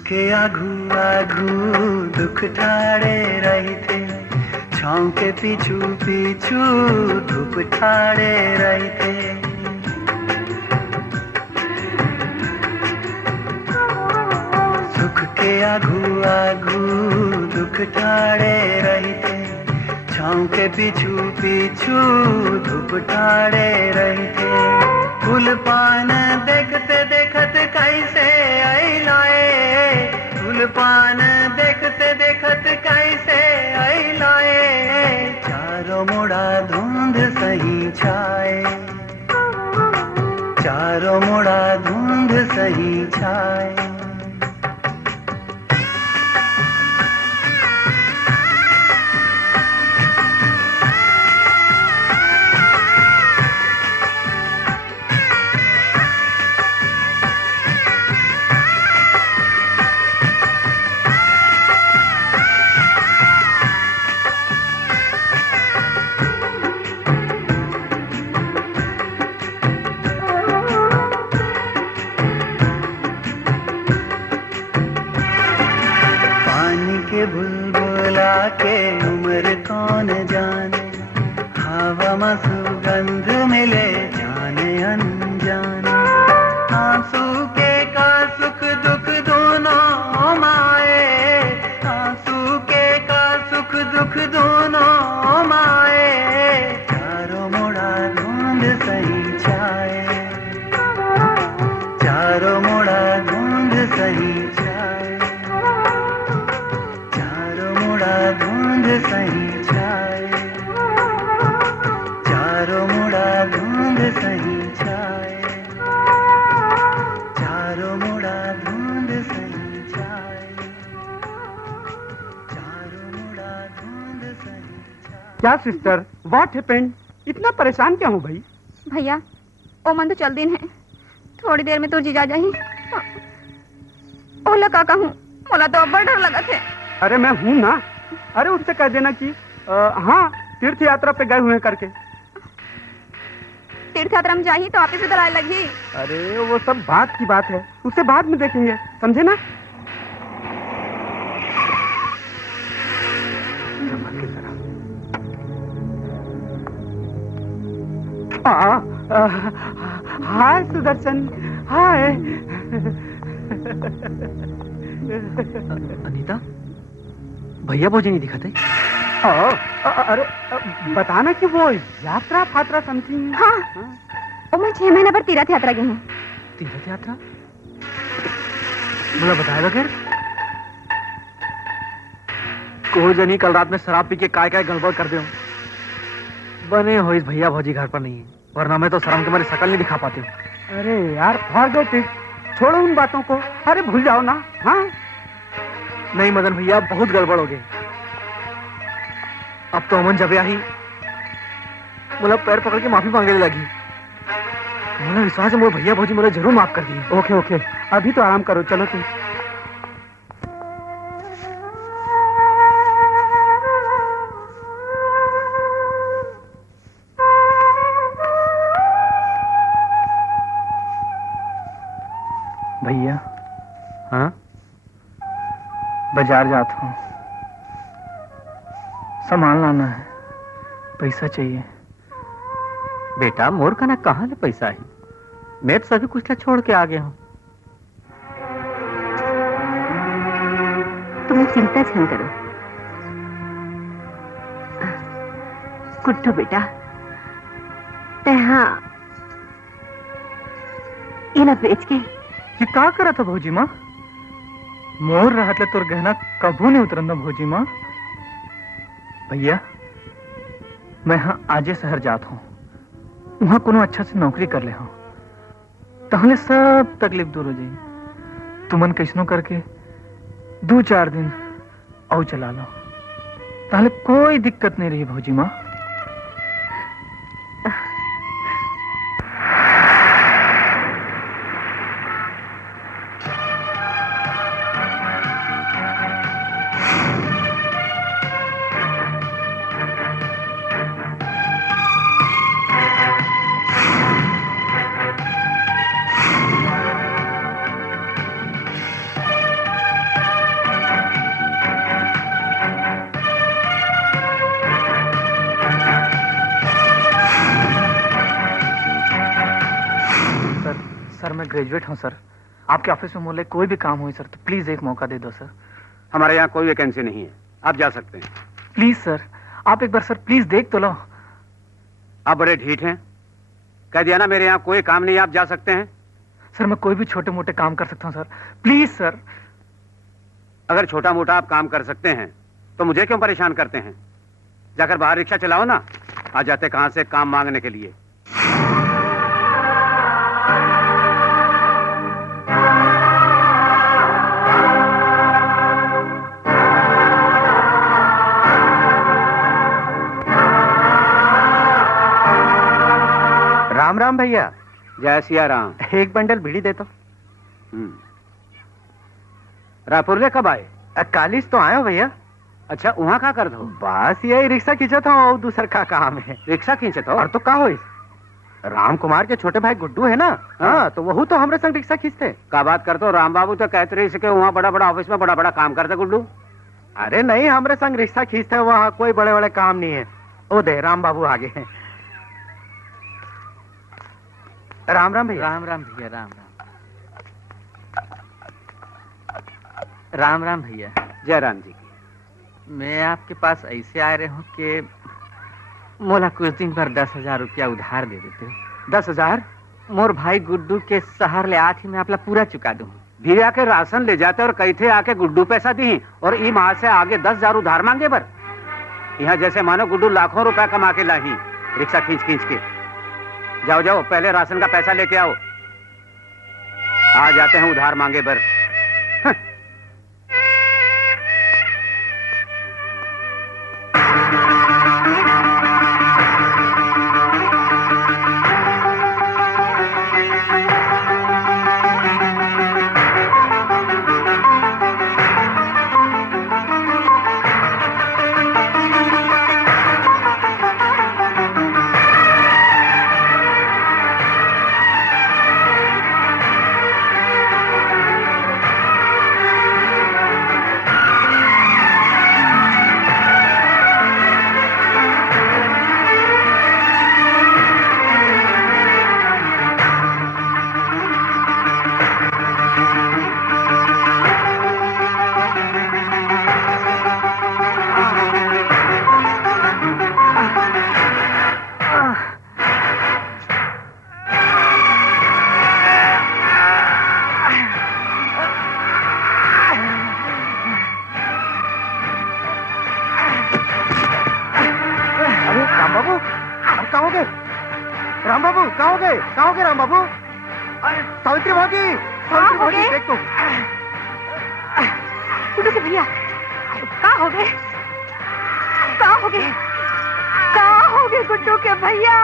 के आघू आघू दुख ठाड़े रही थे छाँव के पीछू पीछू धूप ठाड़े रही थे सुख के आघू आघू दुख ठाड़े रही थे छाँव के पीछू पीछू धूप ठाड़े रही थे फूल पान देखते देखत कैसे आई लाए फूल पान देखते देखत कैसे आई लाए चारों मोड़ा धुंध सही छाए चारों मोड़ा धुंध सही छाए बुलबुला के उम्र कौन जाने हवा में सुगंध मिले जाने अनजाने आंसू के का सुख दुख दोनों माए आंसू के का सुख दुख दोनों माए चारों मोड़ा धुंध सही छाए चारों मोड़ा धुंध सही छाए धुंध सही छाए चारों मोड़ा धुंध सही छाए चारों मोड़ा धुंध सही छाए चारों मोड़ा धुंध सही छाए क्या सिस्टर व्हाट हैपेंड इतना परेशान क्या हूँ भाई भैया ओ मन तो चल दिन है थोड़ी देर में तो जीजा जाही ओला काका हूँ मोला तो अब डर लगा थे अरे मैं हूँ ना अरे उससे कह देना कि हाँ तीर्थ यात्रा पे गए हुए करके तीर्थ यात्रा में जाही तो आप इसे दलाल लगी अरे वो सब बात की बात है उससे बाद में देखेंगे समझे ना हाय सुदर्शन हाय अनीता भैया भोजी नहीं दिखाते अरे बताना कि वो यात्रा फात्रा समझी हाँ मैं 6 महीने पर तीर्थ यात्रा गई हूँ तीर्थ यात्रा मुझे बताया बगैर को जनी कल रात में शराब पी के काय काय गड़बड़ कर दे बने हो इस भैया भौजी घर पर नहीं है वरना मैं तो शर्म के मारे शकल नहीं दिखा पाती हूँ अरे यार फॉरगेट इट छोड़ो उन बातों को अरे भूल जाओ ना हाँ नहीं मदन भैया बहुत गड़बड़ हो गई अब तो अमन जब आई मुझे पैर पकड़ के माफी मांगने लगी मुझे विश्वास है मुझे भैया भौजी मुझे जरूर माफ कर दी ओके ओके अभी तो आराम करो चलो तुम भैया हाँ बाजार जाता हूँ सामान लाना है पैसा चाहिए बेटा मोर का ना कहाँ ले पैसा है मैं तो सभी कुछ छोड़ के आ गया हूँ तुम चिंता छन करो कुट्टू बेटा ते हाँ, ये ना बेच के ये का करा था भौजी माँ? मोर रहा था तोर गहना कभू नहीं उतरना भौजी माँ। भैया मैं हाँ आजे शहर जात हूँ, वहाँ कोनो अच्छा से नौकरी कर ले हूँ, तहले सब तकलीफ दूर हो जाई। तुमन कैसनो करके 2-4 दिन और चला लो, ताले कोई दिक्कत नहीं रही भौजी माँ। ग्रेजुएट हूँ सर, आपके ऑफिस में मुझे कोई भी काम हो सर तो प्लीज एक मौका दे दो सर। हमारे यहाँ कोई वैकेंसी नहीं है, आप जा सकते हैं। प्लीज सर, आप एक बार सर प्लीज देख तो लो। आप बड़े ढीठ हैं, कह दिया ना मेरे यहाँ कोई काम नहीं, आप जा सकते हैं। सर मैं कोई भी छोटे मोटे काम कर सकता हूँ सर, प्लीज सर। अगर छोटा मोटा आप काम कर सकते हैं तो मुझे क्यों परेशान करते हैं? जाकर बाहर रिक्शा चलाओ ना, आ जाते कहाँ से काम मांगने के लिए। राम राम भैया। जय सिया राम। एक बंडल बीड़ी दे तो। रायपुर कब आए? 41 तो आए हो भैया। अच्छा, वहाँ क्या कर दो? बस यही रिक्शा खींचत हो और दूसर का काम है। रिक्शा खींचत हो? और तो का हो, राम कुमार के छोटे भाई गुड्डू है ना, हाँ तो वही तो हमरे संग रिक्शा खींचते। का बात करते हो? राम बाबू तो कहते रही सके वहाँ बड़ा बड़ा ऑफिस में बड़ा बड़ा काम करते गुड्डू। अरे नहीं, हमरे संग रिक्शा खींचते, वहाँ कोई बड़े बड़े काम नहीं है। ओ दे राम बाबू आगे हैं। राम राम भैया। राम राम भैया। राम राम। राम राम भैया। जय राम जी की। मैं आपके पास ऐसे आ रहे हूँ कि मोला कुछ दिन पर 10,000 रुपया उधार दे देते। 10,000? मोर भाई गुड्डू के शहर ले आके मैं अपना पूरा चुका दूँ। धीरे आके राशन ले जाते और कई थे आके गुड्डू पैसा दी और ई माह से आगे 10,000 उधार मांगे पर। यहाँ जैसे मानो गुड्डू लाखों रुपया कमा के लाई रिक्शा खींच खींच के। जाओ जाओ, पहले राशन का पैसा लेके आओ। आ जाते हैं उधार मांगे पर। सावित्री भागी, सावित्री भागी, देख तो। गुड्डू के भैया, कहाँ हो गए? कहाँ हो गए? कहाँ हो गए गुड्डू के भैया?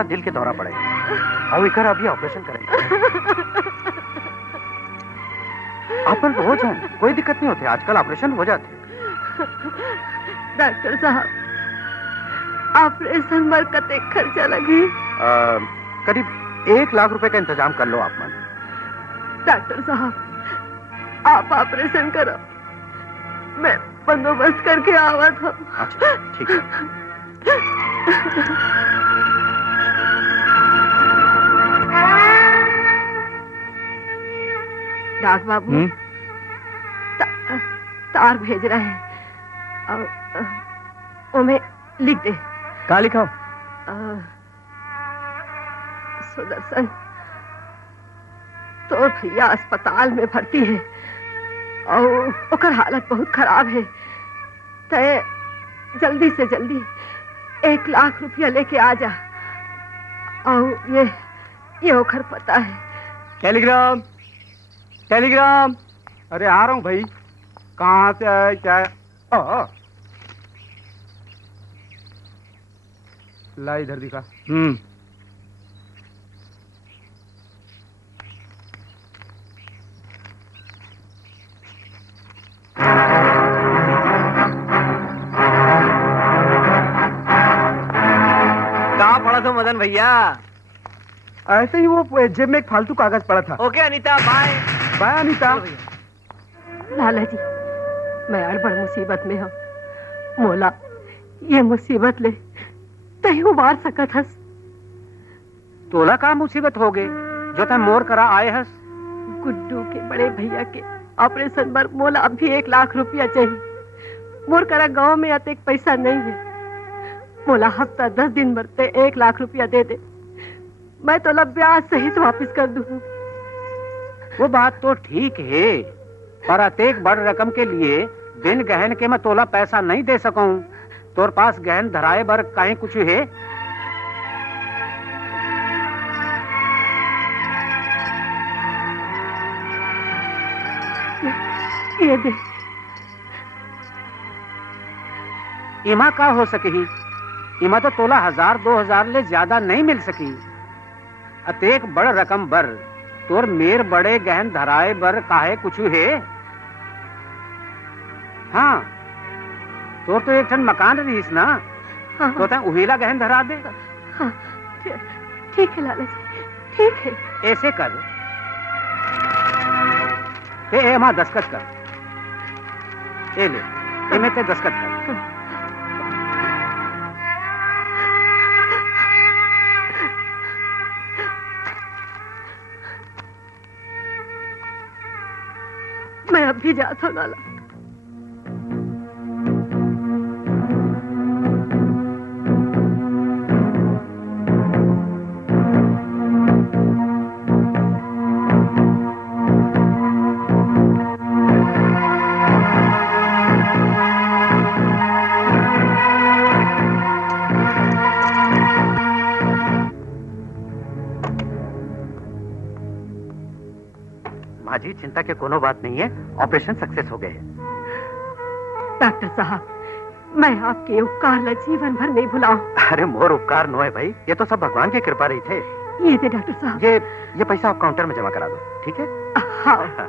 दिल के दौरा पड़ेगा और इकर अभी ऑपरेशन करेंगे। अपन रोज हैं, कोई दिक्कत नहीं होती, आजकल ऑपरेशन हो जाते। डॉक्टर साहब, ऑपरेशन में कते खर्चा लगी? करीब 1 लाख रुपए का इंतजाम कर लो आप मन। डॉक्टर साहब आप ऑपरेशन करो, मैं बंदोबस्त करके आवा था। अच्छा ठीक है। डाक बाबू तार भेज रहे हैं और मैं लिख दे। क्या लिखा? सुदर्शन तो भैया अस्पताल में भर्ती है और ओकर हालत बहुत खराब है। तय जल्दी से जल्दी 1 लाख रुपया लेके आ जा। और ये ओकर पता है। Telegram Telegram. अरे आ रहा हूँ भाई। कहाँ से आया क्या है? ला इधर दिखा। कहाँ पड़ा था मदन भैया? ऐसे ही वो जेब में एक फालतू कागज पड़ा था। Okay Anita, bye bye Anita. Lala ji मैं अड़बड़ मुसीबत में हूँ। मोला ये मुसीबत ले तही उबार सकत हस। तोला का मुसीबत हो गए जो तय मोर करा आए हस? गुड्डू के बड़े भैया के ऑपरेशन पर मोला अब भी 1 लाख रुपया चाहिए। मोर करा गांव में अतेक पैसा नहीं है। मोला हफ्ता 10 दिन भरते 1 लाख रुपया दे दे, मैं तो ब्याज सहित वापस कर दूँ। वो बात तो ठीक है, पर अतेक बड़ रकम के लिए बिन गहन के मैं तोला पैसा नहीं दे सकूं। तोर पास गहन धराए बर कहीं कुछ है? ये दे। इमा का हो सके ही? इमा तो तोला 1000-2000 ले ज्यादा नहीं मिल सकी। अतेक बड़ रकम बर तोर मेर बड़े गहन धराए बर काहे कुछ है? हाँ तोर तो एक ठन मकान रहीस ना। हाँ। तो तय उहीला गहन धरा दे। हाँ, ठीक है लाला जी, ठीक है। ऐसे कर ते एमा दस्खत कर। ए ले एमे ते दस्खत कर। मैं अब भी जाता हूँ लाला। माजी चिंता के कोनो बात नहीं है, ऑपरेशन सक्सेस हो गए है। डॉक्टर साहब मैं आपके उपकार ला जीवन भर नहीं भुलाऊं। अरे मोर उपकार नो है भाई, ये तो सब भगवान की कृपा रही थे। ये दे डॉक्टर साहब। ये पैसा आप काउंटर में जमा करा दो, ठीक है? हाँ।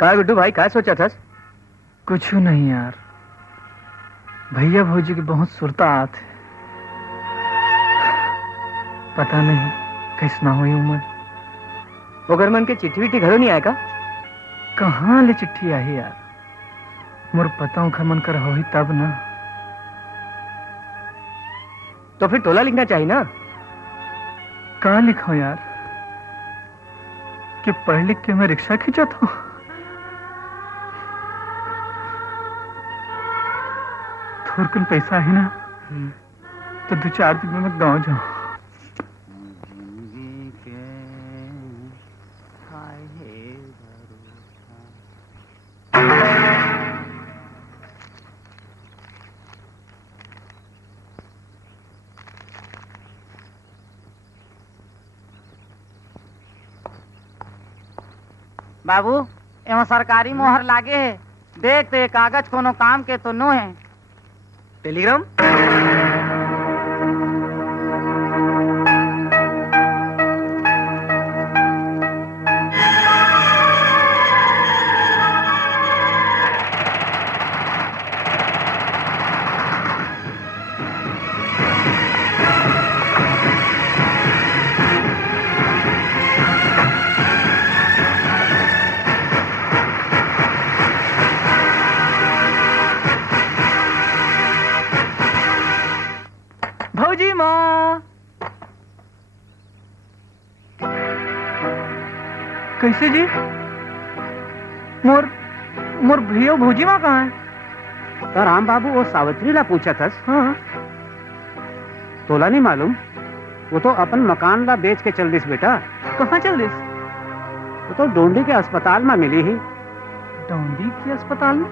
का गुड्डू भाई क्या सोचा था? कुछ नहीं यार, भैया भौजी की बहुत सुरता आत है। पता नहीं कैसना हुई उम्र। अगर मन के चिट्ठी विट्ठी घरों नहीं आएगा? कहाँ ले चिट्ठी आई यार, मोर पता हूँ मन कर हो ही तब ना। तो फिर टोला लिखना चाहिए ना। कहाँ लिखो यार कि पढ़ लिख के मैं रिक्शा खींचत हूँ। थोड़ कुल पैसा है ना तो 2-4 दिन में मैं गाँव जाऊँ। बाबू एवं सरकारी मोहर लागे है, देख तो ये कागज कोनो काम के तो नो है। टेलीग्राम? कैसे जी? मोर मोर भैया भौजी माँ कहाँ है? तो राम बाबू वो सावित्री ला पूछा था। हाँ। तोला नहीं मालूम? वो तो अपन मकान ला बेच के चल दिस बेटा। कहाँ चल दिस? वो तो डोंडी के अस्पताल में मिली ही। डोंडी के अस्पताल में?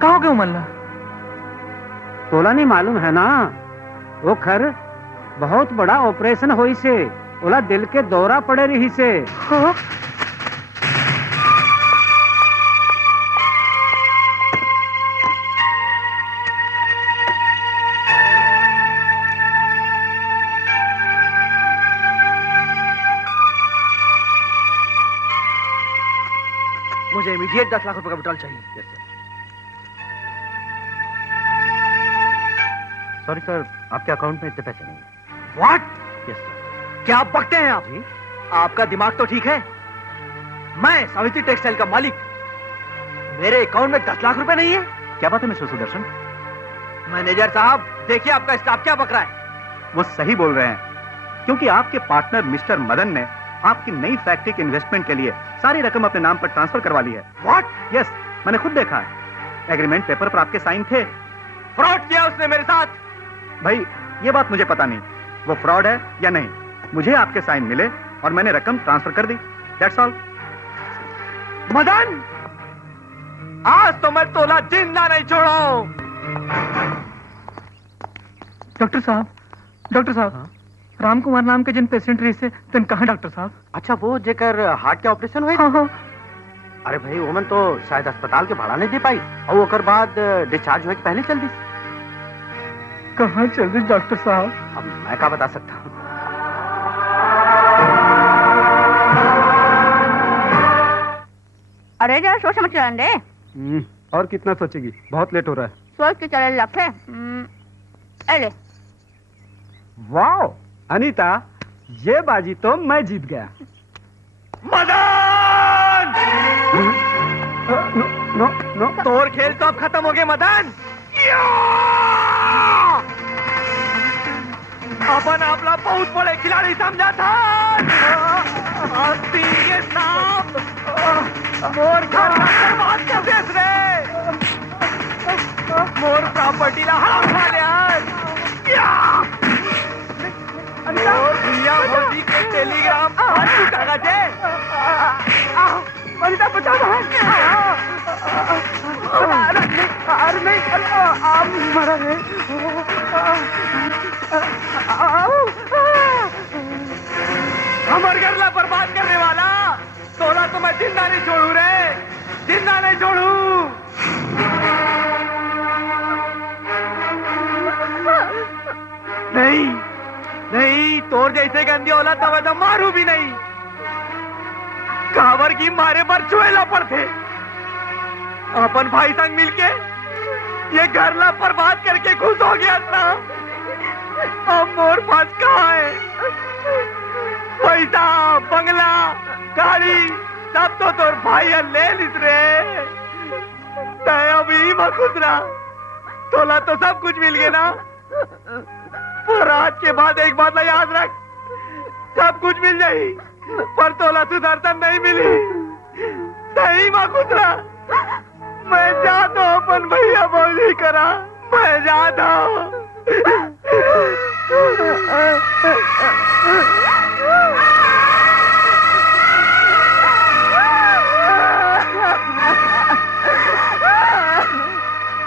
कहाँ गए मल्ला? तोला नहीं मालूम है ना? वो खर बहुत बड़ा ऑपरेशन हुई से, ओला दिल के दौरा पड़े रही से। हाँ? मुझे इमीडिएट 10 लाख रुपए का विड्रॉल चाहिए। Yes sir. सॉरी सर, आपके अकाउंट में इतने पैसे नहीं है। व्हाट? Yes sir. क्या आप बकते हैं आप? जी? आपका दिमाग तो ठीक है? मैं सावित्री टेक्सटाइल का मालिक, मेरे अकाउंट में 10 लाख रुपए नहीं है? क्या बात है मिस्टर सुदर्शन? मैनेजर साहब, देखिए आपका स्टाफ क्या बक रहा है। वो सही बोल रहे हैं, क्योंकि आपके पार्टनर मिस्टर मदन ने आपकी नई फैक्ट्री के इन्वेस्टमेंट के लिए सारी रकम अपने नाम पर ट्रांसफर करवा ली है। व्हाट? यस, मैंने खुद देखा है। एग्रीमेंट पेपर पर आपके साइन थे। फ्रॉड किया उसने मेरे साथ। भाई ये बात मुझे पता नहीं वो फ्रॉड है या नहीं, मुझे आपके साइन मिले और मैंने रकम ट्रांसफर कर दी, दैट्स ऑल। मदन, आज तो मैं तोला जिंदा नहीं छोड़ो। डॉक्टर साहब, राम कुमार नाम के जिन पेशेंट रही से तन कहाँ डॉक्टर साहब? अच्छा, वो जेकर हार्ट के ऑपरेशन हुए? हाँ हाँ। अरे भाई ओमन तो शायद अस्पताल के भाड़ा नहीं दे पाई और वो कर बाद डिस्चार्ज हुए के पहले चल दी। कहाँ चल रही डॉक्टर साहब? अब मैं क्या बता सकता हूँ। अरे जरा सोच समझ चलन दे। और कितना सोचेगी, बहुत लेट हो रहा है। सोच के चले लफे। अरे वाह अनीता, ये बाजी तो मैं जीत गया। मदन! नो नो नो, तोर खेल तो अब खत्म हो गए मदन। अपन आपला बहुत बड़े खिलाड़ी समझा था। तीन के सांप मोर घर बर्बाद कर देस रे। मोर प्रॉपर्टी ला हड़प खा लिया। मोर भैया भौजी के टेलीग्राम आज चुका जे। अनिता बचा अरे नहीं, आप मरा है। हमारे घर ला बर्बाद करने वाला तोला तो मैं जिंदा नहीं छोड़ू रे, जिंदा नहीं छोड़ू। नहीं नहीं, तोर जैसे गंदी औलाद तो मैं तो मारू भी नहीं। कावर की मारे पर चुएला पड़ते। अपन भाई संग मिलके ये घर ला बर्बाद करके खुश हो गया था। अब मोर पास कहाँ है? पैसा, बंगला, गाड़ी सब तो तोर भाई ले लिस रे। तय अभी मत खुदरा, तोला तो सब कुछ मिल गया ना। पर आज के बाद एक बात ना याद रख, सब कुछ मिल जाई पर तोला सुदर्शन नहीं मिली। सही माँ खुदरा, मैं जाता हूँ अपन भैया भौजी करा, मैं जाता हूँ।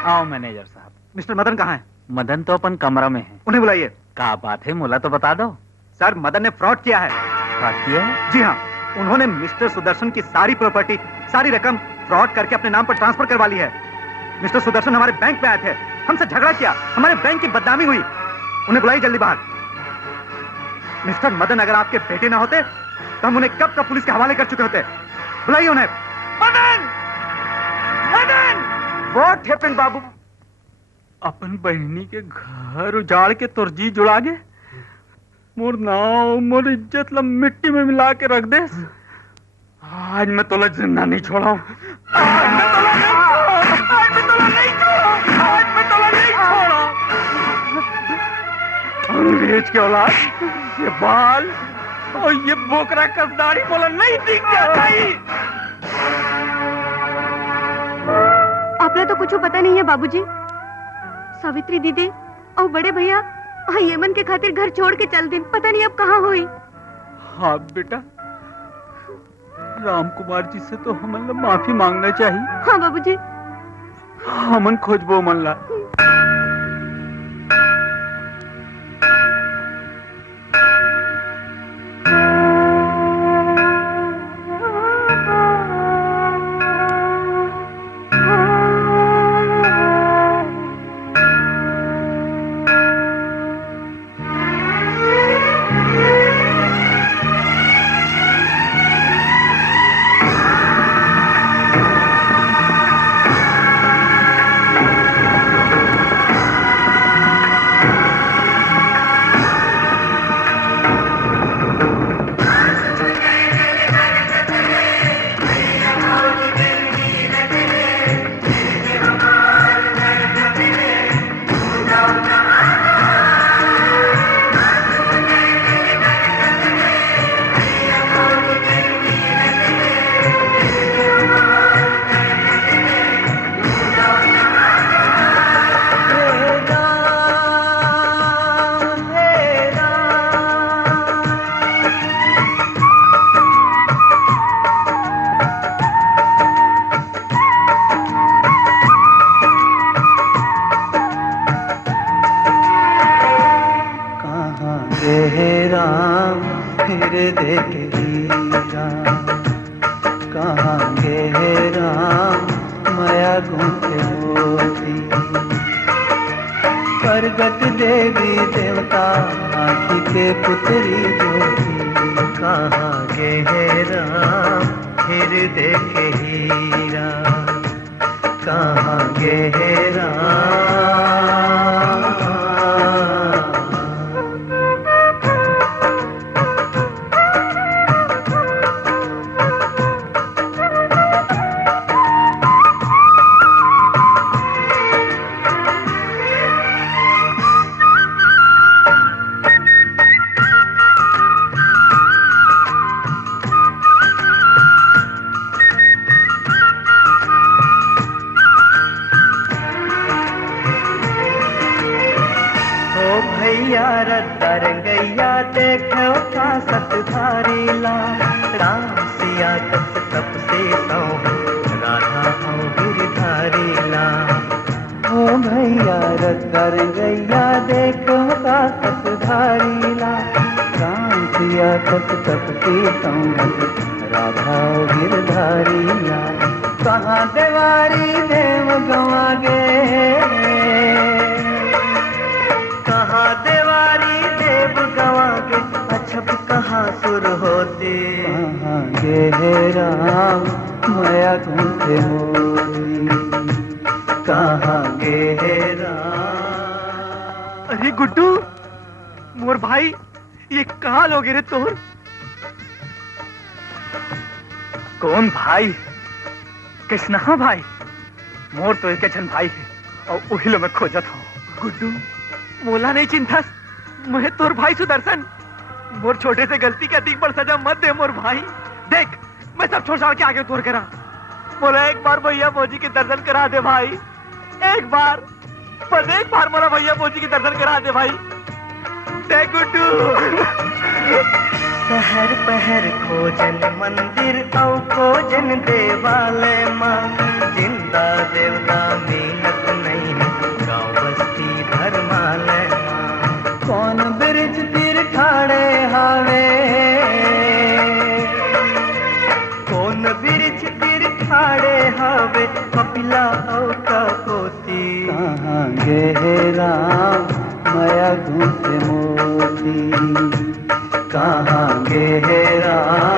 आओ मैनेजर साहब। मिस्टर मदन कहाँ है? मदन तो अपन कमरा में है। उन्हें बुलाइए। क्या बात है, मोला तो बता दो। सर, मदन ने फ्रॉड किया है। फ्रॉड किया है? जी हाँ, उन्होंने मिस्टर सुदर्शन की सारी प्रॉपर्टी, सारी रकम फ्रॉड करके अपने नाम पर ट्रांसफर करवा ली है। मिस्टर सुदर्शन हमारे बैंक में आए थे, हमसे झगड़ा किया, हमारे बैंक की बदनामी हुई। उन्हें बुलाइए जल्दी बाहर। मिस्टर मदन अगर आपके बेटे ना होते तो हम उन्हें कब का पुलिस के हवाले कर चुके होते। बुलाइए उन्हें। मदन! मदन! व्हाट हैपेंड बाबू? अपन बहनी के घर उजाड़ के तुरजी जुड़ा गे, मोर नाव मोर इज्जत ला मिट्टी में मिला के रख दे। आज मैं तोला जिंदा नहीं छोड़ा। अंग्रेज के औलाद, ये बाल, और ये बोकरा कसदारी बोला नहीं दिख जाता ही। आपने तो कुछ पता नहीं है बाबूजी। सावित्री दीदी और बड़े भैया यमन के खातिर घर छोड़ के चल दिन, पता नहीं अब कहाँ हुई। हाँ बेटा, राम कुमार जी से तो हमन माफी मांगना चाहिए। हाँ बाबूजी। हमन खोजबो मन ला। अरे गुड्डू, मोर भाई, ये कहाँ लोगे रे तोर? कौन भाई? कृष्णा भाई? मोर तो एक जन भाई है और वही लो मैं खोजत हूँ। गुड्डू, मोला नहीं चिंतास, मैं तोर भाई सुदर्शन। मोर छोटे से गलती का अधिक बड़ सजा मत दे मोर भाई। देख, मैं सब छोड़ छाड़ के आगे तोर करा। बोला एक बार भैया भौजी के दर्शन करा दे भाई, एक बार, पर एक बार मोला भैया भौजी के दर्शन करा दे भाई। देख गुड्डू। शहर पहर खोजन मंदिर औ खोजन देवालय माँ, जिंदा देवता मीनत नहीं गाँव बस्ती धर्मालय माँ। कौन ब्रिज तीर ठाड़े हावे, कौन ब्रिज तीर ठाड़े हावे, कपिला औ कपोती। कहाँ गे राम माया घूसे मोती, कहाँ गे राम।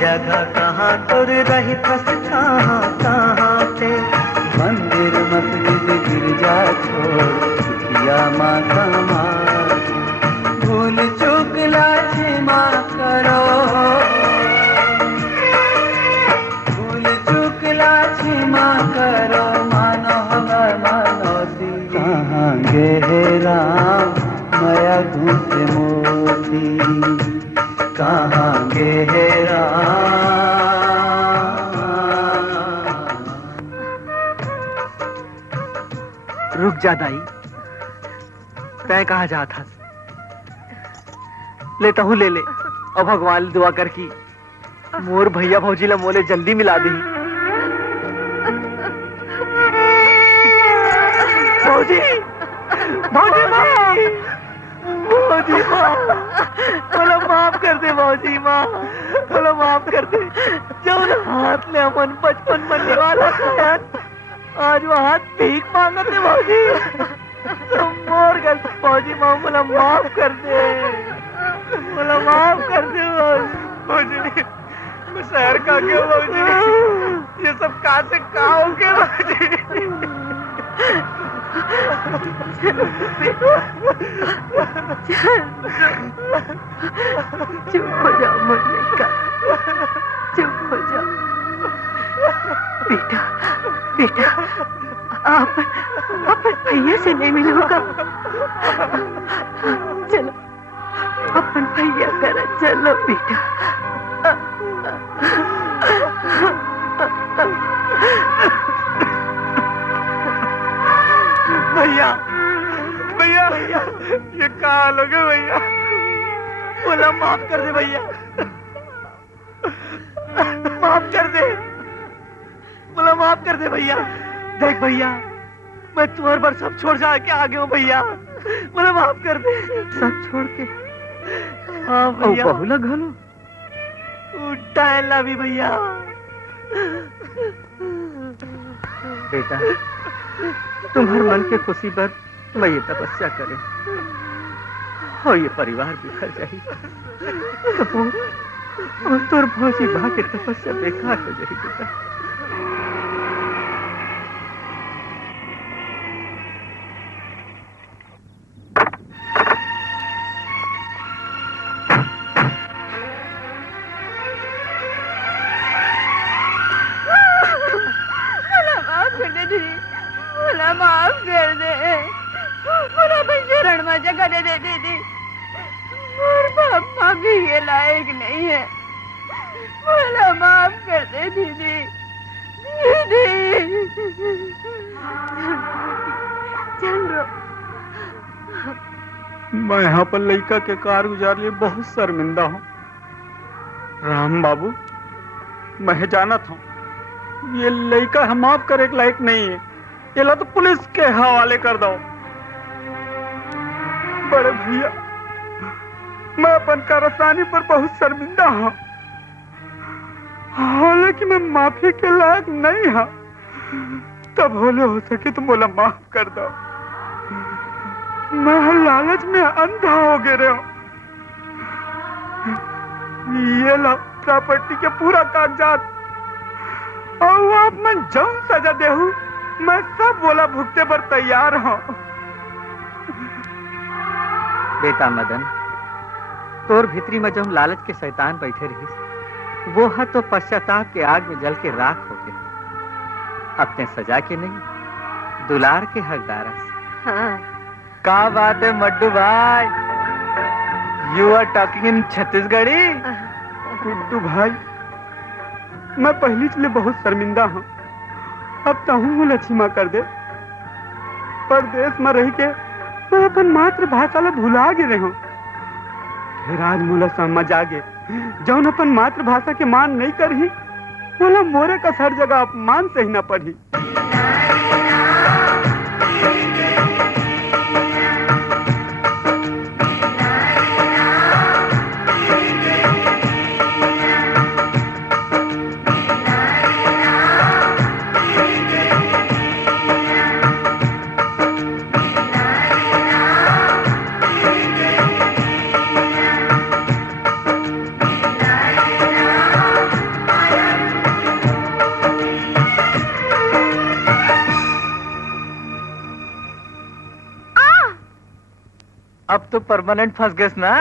जगह कहाँ तुर रही बस कहाँ कहाँ थे मंदिर मस्जिद गिरजा छोड़ किया माँ समाज भूल चूक क्षमा करो भूल चूक क्षमा करो मानो हमर मनोती कहाँ गहरा माया घूसे मोती कहाँ गहरा रुक जा दाई तय कहाँ जा था लेता हूँ ले ले और भगवान दुआ कर की मोर भैया भौजी ला मोले जल्दी मिला दी भौजी भौजी माँ भौजी माँ बोला माफ कर दे भौजी माँ बोला माफ कर दे जब हाथ ले अपन बचपन बनने वाला था यार आज वो हाथ भीख मांगते भौजी मोर गलती भौजी माँ बोला माफ कर दे बोला माफ कर दे भौजी मैं शहर का क्यों भौजी ये सब कहाँ से कहाँ हो गया भौजी चुप हो जाओ मुन्निका चुप हो जाओ बेटा बेटा आप भैया से नहीं मिलोगा चलो अपन भैया करा चलो बेटा भैया भैया भैया ये कहाँ लोगे भैया बोला माफ कर दे भैया माफ कर दे बोला माफ कर दे भैया देख भैया मैं तुम्हारे पर सब छोड़ जा के आ गया हूँ भैया बोला माफ कर दे सब छोड़ के हाँ भैया बहुला घलो उठाएला भी भैया बेटा तुम्हारे मन के खुशी पर मैं ये तपस्या करे और ये परिवार बिखर जाए तो और तोर भौजी भा के तपस्या बेकार हो जाए बेटा माफ कर दे पूरा शरण में जगह दे दे दीदी और पापा भी ये लायक नहीं है बोला माफ कर दे दीदी दीदी चल रो मैं यहाँ पर लड़का के कारगुजार लिए बहुत शर्मिंदा हूँ राम बाबू मैं जाना था ये लड़का हम माफ करे के लायक नहीं है ये ला तो पुलिस के हवाले कर दो बड़े भैया मैं अपन कारस्तानी पर बहुत शर्मिंदा हूँ हालांकि मैं माफी के लायक नहीं हूँ तब होले हो सके तो बोला माफ कर दो मैं लालच में अंधा हो गए हो ये ला प्रॉपर्टी के पूरा कागजात और आप मैं जौन सजा देहूं मैं सब बोला भुगते पर तैयार हूँ बेटा मदन तोर भीतरी में जब लालच के शैतान बैठे रही वो है तो पश्चाताप के आग में जल के राख हो गए अपने सजा के नहीं दुलार के हकदार हाँ क्या बात है मड्डू भाई you are talking in Chhattisgarhi Guddu भाई मैं पहली के लिए बहुत शर्मिंदा हूँ अब तो हूँ लक्ष्मा कर दे परदेश में रह के मैं अपन मातृभाषा ला भुला गए हूँ फिर आज मुला समझ आ गए जौन अपन मातृभाषा के मान नहीं करही बोला मोरे का हर जगह अपमान से ही न पढ़ी अब तो परमानेंट फंस गए ना।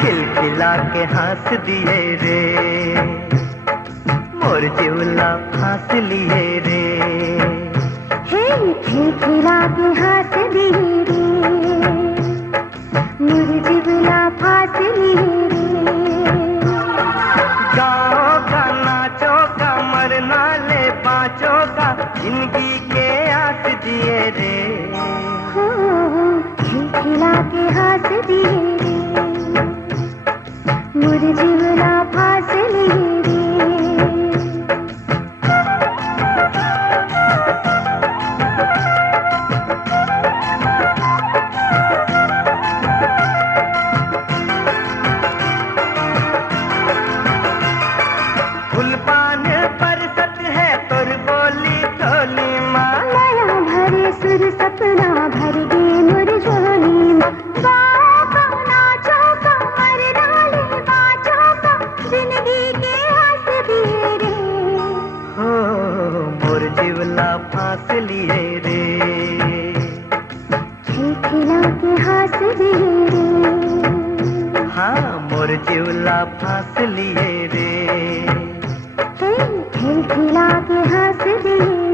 खिलखिला के हंस दिए रे, मोर जिवला फांस लिए रे। हे खिलखिला के हंस दिए रे, मोर जिवला फांस लिए रे। गाओ का नाचो का मरना ले बाँचो का जिंदगी के आस दिए रे। हो खिलखिला के हंस दिए रे, मोर जिवला फांस लिए रे। फुलपान बरसत है तोर बोली ढोली माँ। नया भरे सुर सपना भर गए मोर झोली माँ। गाओ का नाचो का मरना ले बाँचो का जिंदगी के हंस दिए रे। हो मोर जिवला फांस लिए रे। खिलखिला के हंस दिए रे, हाँ मोर जिवला फांस लिए रे। हे खिलखिला के हंस दिए